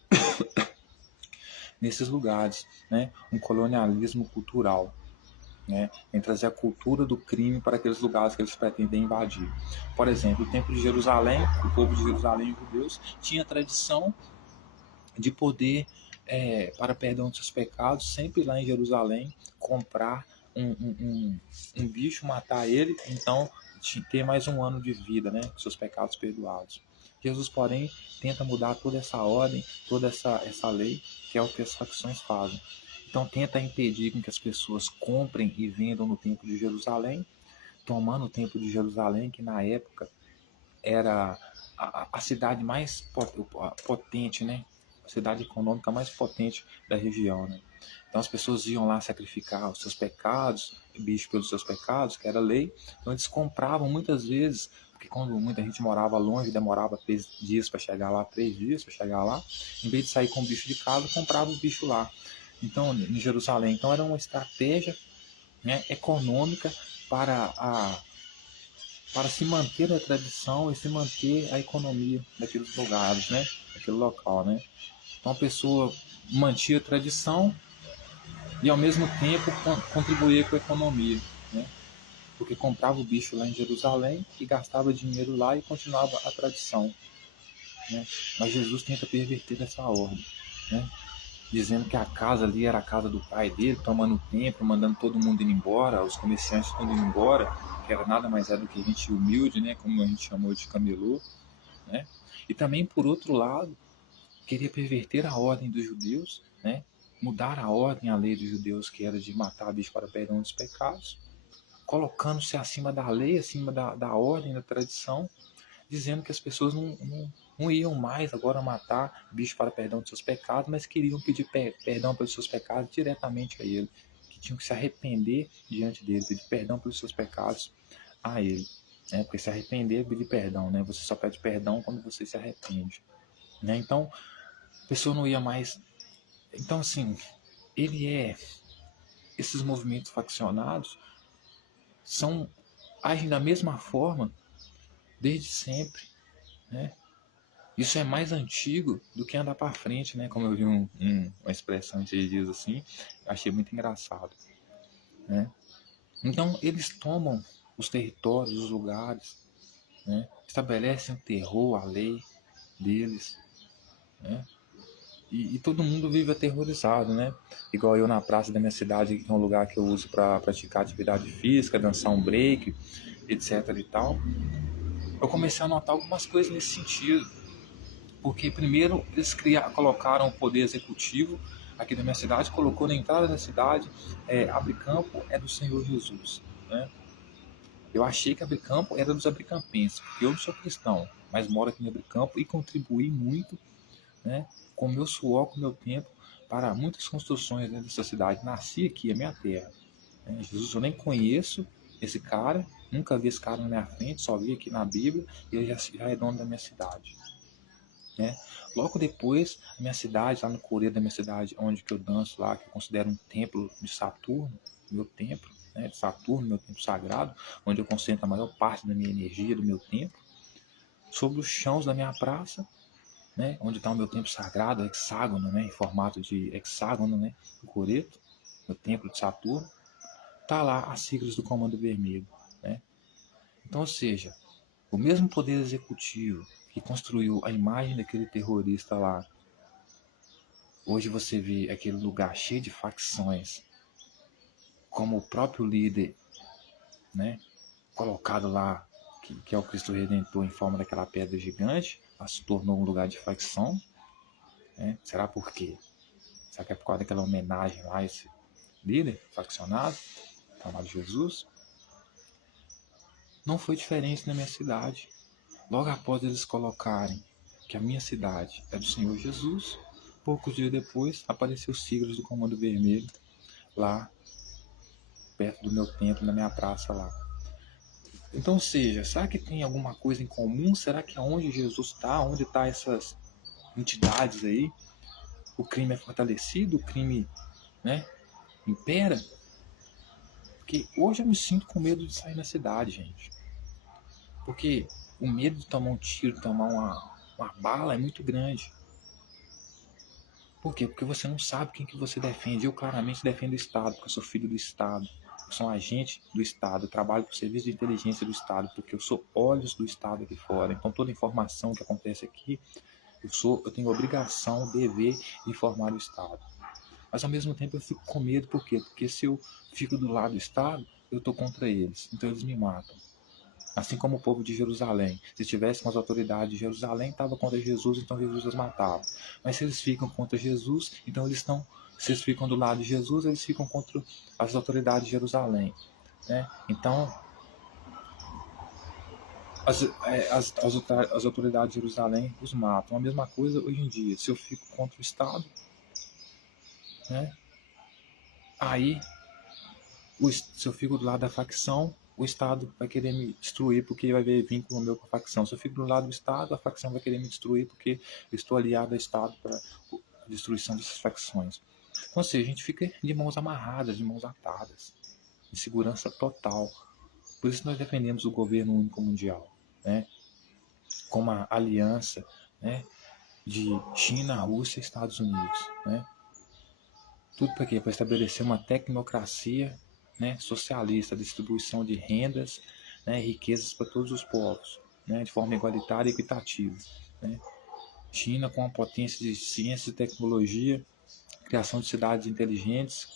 nesses lugares, né? Um colonialismo cultural, né? Em trazer a cultura do crime para aqueles lugares que eles pretendem invadir. Por exemplo, o Templo de Jerusalém, o povo de Jerusalém, os judeus, tinha a tradição de poder, para perdão dos seus pecados, sempre lá em Jerusalém, comprar um bicho, matar ele, então ter mais um ano de vida, né, com seus pecados perdoados. Jesus, porém, tenta mudar toda essa ordem, toda essa lei, que é o que as facções fazem. Então tenta impedir que as pessoas comprem e vendam no Templo de Jerusalém, tomando o Templo de Jerusalém, que na época era a cidade mais potente, né? A cidade econômica mais potente da região, né? Então as pessoas iam lá sacrificar os seus pecados, bicho pelos seus pecados, que era lei. Então eles compravam muitas vezes, porque quando muita gente morava longe, demorava 3 dias para chegar lá, 3 dias para chegar lá, em vez de sair com o bicho de casa, comprava o bicho lá. Então, em Jerusalém, então era uma estratégia, né, econômica para se manter a tradição e se manter a economia daqueles lugares, né? Daquele local, né? Então a pessoa mantinha a tradição e ao mesmo tempo contribuía com a economia, né? Porque comprava o bicho lá em Jerusalém e gastava dinheiro lá e continuava a tradição, né? Mas Jesus tenta perverter essa ordem, né? Dizendo que a casa ali era a casa do pai dele, tomando tempo, mandando todo mundo ir embora, os comerciantes todos indo embora, que era nada mais do que gente humilde, né, como a gente chamou de camelô, né? E também, por outro lado, queria perverter a ordem dos judeus, né? Mudar a ordem, a lei dos judeus, que era de matar bicho para perdão dos pecados, colocando-se acima da lei, acima da ordem, da tradição, dizendo que as pessoas não iam mais agora matar bicho para perdão dos seus pecados, mas queriam pedir perdão pelos seus pecados diretamente a ele, que tinham que se arrepender diante dele, pedir perdão pelos seus pecados a ele, né? Porque se arrepender é pedir perdão, né? Você só pede perdão quando você se arrepende, né? Então a pessoa não ia mais. Então, assim, esses movimentos faccionados agem da mesma forma desde sempre, né? Isso é mais antigo do que andar para frente, né? Como eu vi uma expressão esses dias assim, achei muito engraçado, né? Então eles tomam os territórios, os lugares, né? Estabelecem o terror, a lei deles, né? E todo mundo vive aterrorizado, né? Igual eu na praça da minha cidade, que é um lugar que eu uso para praticar atividade física, dançar um break, etc e tal. Eu comecei a notar algumas coisas nesse sentido. Porque primeiro eles colocaram o poder executivo aqui da minha cidade, colocou na entrada da cidade, Abricampo é do Senhor Jesus, né? Eu achei que Abricampo era dos abricampenses, porque eu não sou cristão, mas moro aqui em Abricampo e contribuí muito, né, com o meu suor, com o meu tempo, para muitas construções dentro dessa cidade. Nasci aqui, é minha terra, né? Jesus, eu nem conheço esse cara, nunca vi esse cara na minha frente, só vi aqui na Bíblia, e ele já é dono da minha cidade, né? Logo depois, a minha cidade, lá no Coreia da minha cidade, onde que eu danço lá, que eu considero um templo de Saturno, meu templo, né, de Saturno, meu templo sagrado, onde eu concentro a maior parte da minha energia, do meu tempo, sobre os chãos da minha praça, né, onde está o meu templo sagrado, hexágono, né, em formato de hexágono, né, do coreto, meu templo de Saturno, tá lá as siglas do Comando Vermelho, né? Então, ou seja, o mesmo poder executivo que construiu a imagem daquele terrorista lá, hoje você vê aquele lugar cheio de facções, como o próprio líder, né, colocado lá, que é o Cristo Redentor em forma daquela pedra gigante, se tornou um lugar de facção, né? Será por quê? Será que é por causa daquela homenagem lá a esse líder faccionado, chamado Jesus? Não foi diferente na minha cidade. Logo após eles colocarem que a minha cidade é do Senhor Jesus, poucos dias depois apareceu os siglas do Comando Vermelho lá perto do meu templo, na minha praça lá. Então, ou seja, será que tem alguma coisa em comum? Será que onde Jesus está, onde estão essas entidades aí, o crime é fortalecido, o crime, né, impera? Porque hoje eu me sinto com medo de sair na cidade, gente. Porque o medo de tomar um tiro, de tomar uma bala é muito grande. Por quê? Porque você não sabe quem que você defende. Eu claramente defendo o Estado, porque eu sou filho do Estado. Eu sou um agente do Estado, eu trabalho para o serviço de inteligência do Estado, porque eu sou olhos do Estado aqui fora. Então toda informação que acontece aqui, eu tenho obrigação, dever de informar o Estado. Mas ao mesmo tempo eu fico com medo, por quê? Porque se eu fico do lado do Estado, eu estou contra eles, então eles me matam. Assim como o povo de Jerusalém. Se tivessem as autoridades de Jerusalém, estava contra Jesus, então Jesus os matava. Mas se eles ficam contra Jesus, então eles estão. Se eles ficam do lado de Jesus, eles ficam contra as autoridades de Jerusalém. Né? Então, as autoridades de Jerusalém os matam. A mesma coisa hoje em dia. Se eu fico contra o Estado, né? Aí, se eu fico do lado da facção, o Estado vai querer me destruir porque vai ver vínculo meu com a facção. Se eu fico do lado do Estado, a facção vai querer me destruir porque eu estou aliado ao Estado para a destruição dessas facções. Então, ou seja, a gente fica de mãos amarradas, de mãos atadas, de segurança total. Por isso nós defendemos o governo único mundial, né? Com uma aliança, né, de China, Rússia e Estados Unidos, né? Tudo para quê? Para estabelecer uma tecnocracia, né, socialista, distribuição de rendas, né, riquezas para todos os povos, né, de forma igualitária e equitativa. Né? China com a potência de ciência e tecnologia, criação de cidades inteligentes,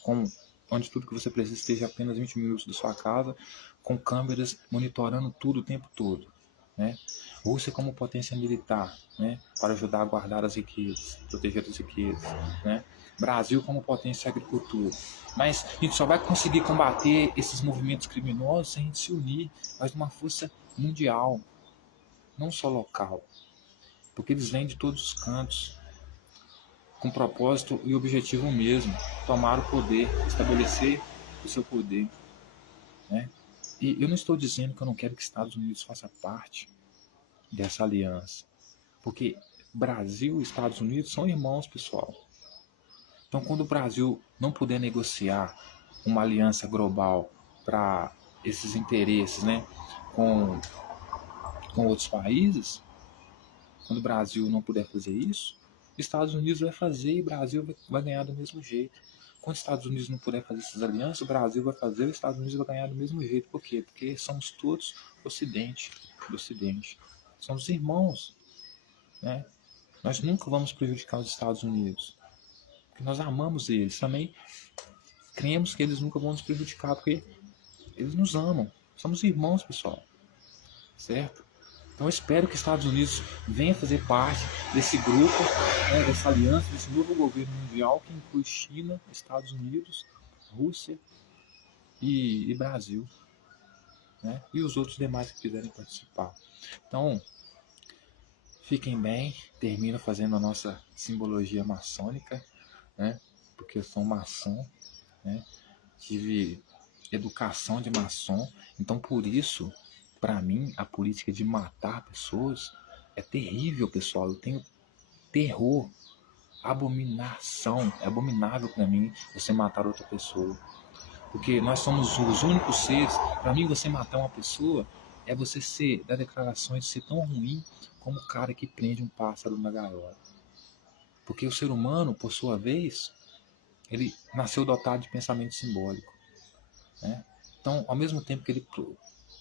onde tudo que você precisa esteja apenas 20 minutos da sua casa, com câmeras monitorando tudo o tempo todo. Né? Rússia como potência militar, né, para ajudar a guardar as riquezas, proteger as riquezas. Né? Brasil como potência agricultura. Mas a gente só vai conseguir combater esses movimentos criminosos se a gente se unir, mas numa força mundial, não só local. Porque eles vêm de todos os cantos, com propósito e objetivo mesmo, tomar o poder, estabelecer o seu poder. Né? E eu não estou dizendo que eu não quero que Estados Unidos faça parte dessa aliança, porque Brasil e Estados Unidos são irmãos, pessoal. Então, quando o Brasil não puder negociar uma aliança global para esses interesses, né, com, com outros países, quando o Brasil não puder fazer isso, Estados Unidos vai fazer e o Brasil vai ganhar do mesmo jeito. Quando os Estados Unidos não puder fazer essas alianças, o Brasil vai fazer e os Estados Unidos vai ganhar do mesmo jeito. Por quê? Porque somos todos Ocidente, do Ocidente. Somos irmãos. Né? Nós nunca vamos prejudicar os Estados Unidos. Porque nós amamos eles. Também cremos que eles nunca vão nos prejudicar, porque eles nos amam. Somos irmãos, pessoal. Certo? Então eu espero que os Estados Unidos venha fazer parte desse grupo, né, dessa aliança, desse novo governo mundial que inclui China, Estados Unidos, Rússia e Brasil. Né, e os outros demais que quiserem participar. Então, fiquem bem, termino fazendo a nossa simbologia maçônica, né, porque eu sou um maçom, né, tive educação de maçom, então por isso, para mim, a política de matar pessoas é terrível, pessoal. Eu tenho terror, abominação, é abominável para mim você matar outra pessoa. Porque nós somos os únicos seres. Para mim, você matar uma pessoa é você dar declarações de ser tão ruim como o cara que prende um pássaro na gaiola. Porque o ser humano, por sua vez, ele nasceu dotado de pensamento simbólico, né? Então, ao mesmo tempo que ele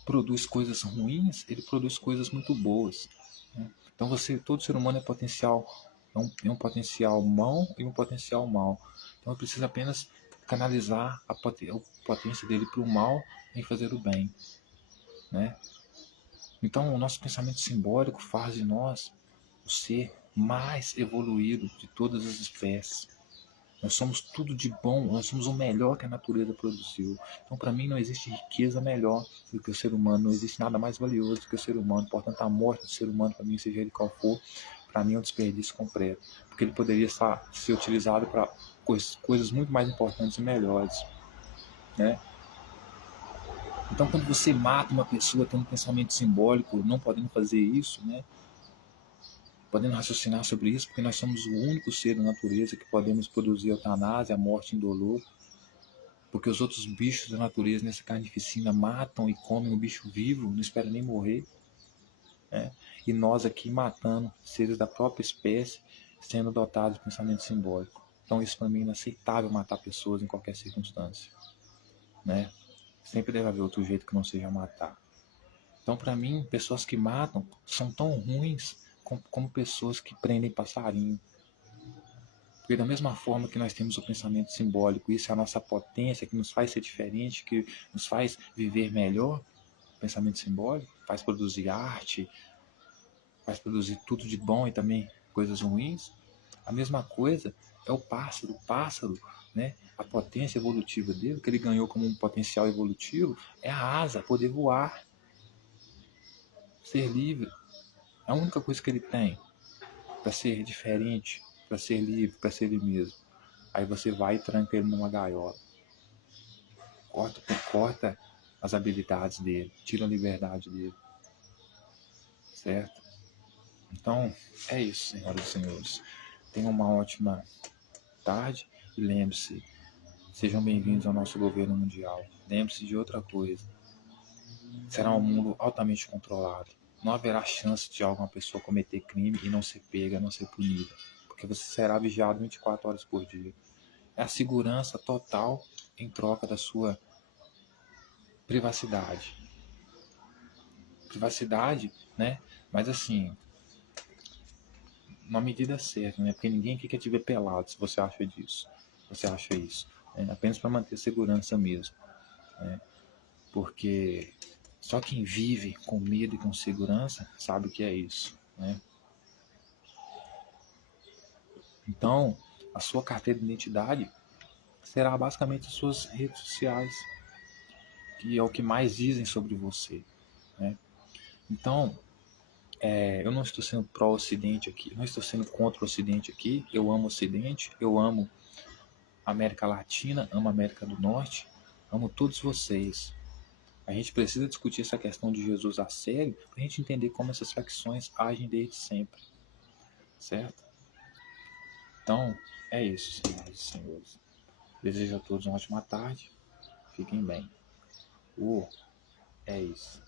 produz coisas ruins, ele produz coisas muito boas, né? Então, todo ser humano é potencial, é um potencial bom e um potencial mal. Então, precisa apenas canalizar a potência dele para o mal em fazer o bem, né? Então, o nosso pensamento simbólico faz de nós o ser mais evoluído de todas as espécies. Nós somos tudo de bom, nós somos o melhor que a natureza produziu. Então, para mim, não existe riqueza melhor do que o ser humano, não existe nada mais valioso do que o ser humano. Portanto, a morte do ser humano, para mim, seja ele qual for, para mim é um desperdício completo. Porque ele poderia ser utilizado para coisas muito mais importantes e melhores, né? Então, quando você mata uma pessoa tendo um pensamento simbólico, não podendo fazer isso, né? Podendo raciocinar sobre isso, porque nós somos o único ser da natureza que podemos produzir a eutanásia, a morte indolor, porque os outros bichos da natureza nessa carnificina matam e comem o bicho vivo, não espera nem morrer, né? E nós aqui matando seres da própria espécie, sendo dotados de pensamento simbólico. Então isso para mim é inaceitável, matar pessoas em qualquer circunstância, né? Sempre deve haver outro jeito que não seja matar. Então para mim, pessoas que matam são tão ruins como pessoas que prendem passarinho. Porque da mesma forma que nós temos o pensamento simbólico, isso é a nossa potência, que nos faz ser diferente, que nos faz viver melhor, o pensamento simbólico, faz produzir arte, faz produzir tudo de bom e também coisas ruins. A mesma coisa é o pássaro. O pássaro, né, a potência evolutiva dele, que ele ganhou como um potencial evolutivo, é a asa, poder voar, ser livre. É a única coisa que ele tem para ser diferente, para ser livre, para ser ele mesmo. Aí você vai e tranca ele numa gaiola. Corta as habilidades dele, tira a liberdade dele, certo? Então, é isso, senhoras e senhores. Tenham uma ótima tarde e lembre-se, sejam bem-vindos ao nosso governo mundial. Lembre-se de outra coisa, será um mundo altamente controlado. Não haverá chance de alguma pessoa cometer crime e não ser pega, não ser punida, porque você será vigiado 24 horas por dia. É a segurança total em troca da sua privacidade. Privacidade, né? Mas assim, uma medida certa, né? Porque ninguém aqui quer te ver pelado se você acha disso. Você acha isso. Né? Apenas para manter segurança mesmo. Né? Porque só quem vive com medo e com segurança sabe o que é isso. Né? Então, a sua carteira de identidade será basicamente as suas redes sociais, que é o que mais dizem sobre você. Né? Então, eu não estou sendo pró-Ocidente aqui, não estou sendo contra o Ocidente aqui. Eu amo o Ocidente, eu amo a América Latina, amo a América do Norte, amo todos vocês. A gente precisa discutir essa questão de Jesus a sério para a gente entender como essas facções agem desde sempre, certo? Então, é isso, senhoras e senhores. Desejo a todos uma ótima tarde. Fiquem bem. É isso.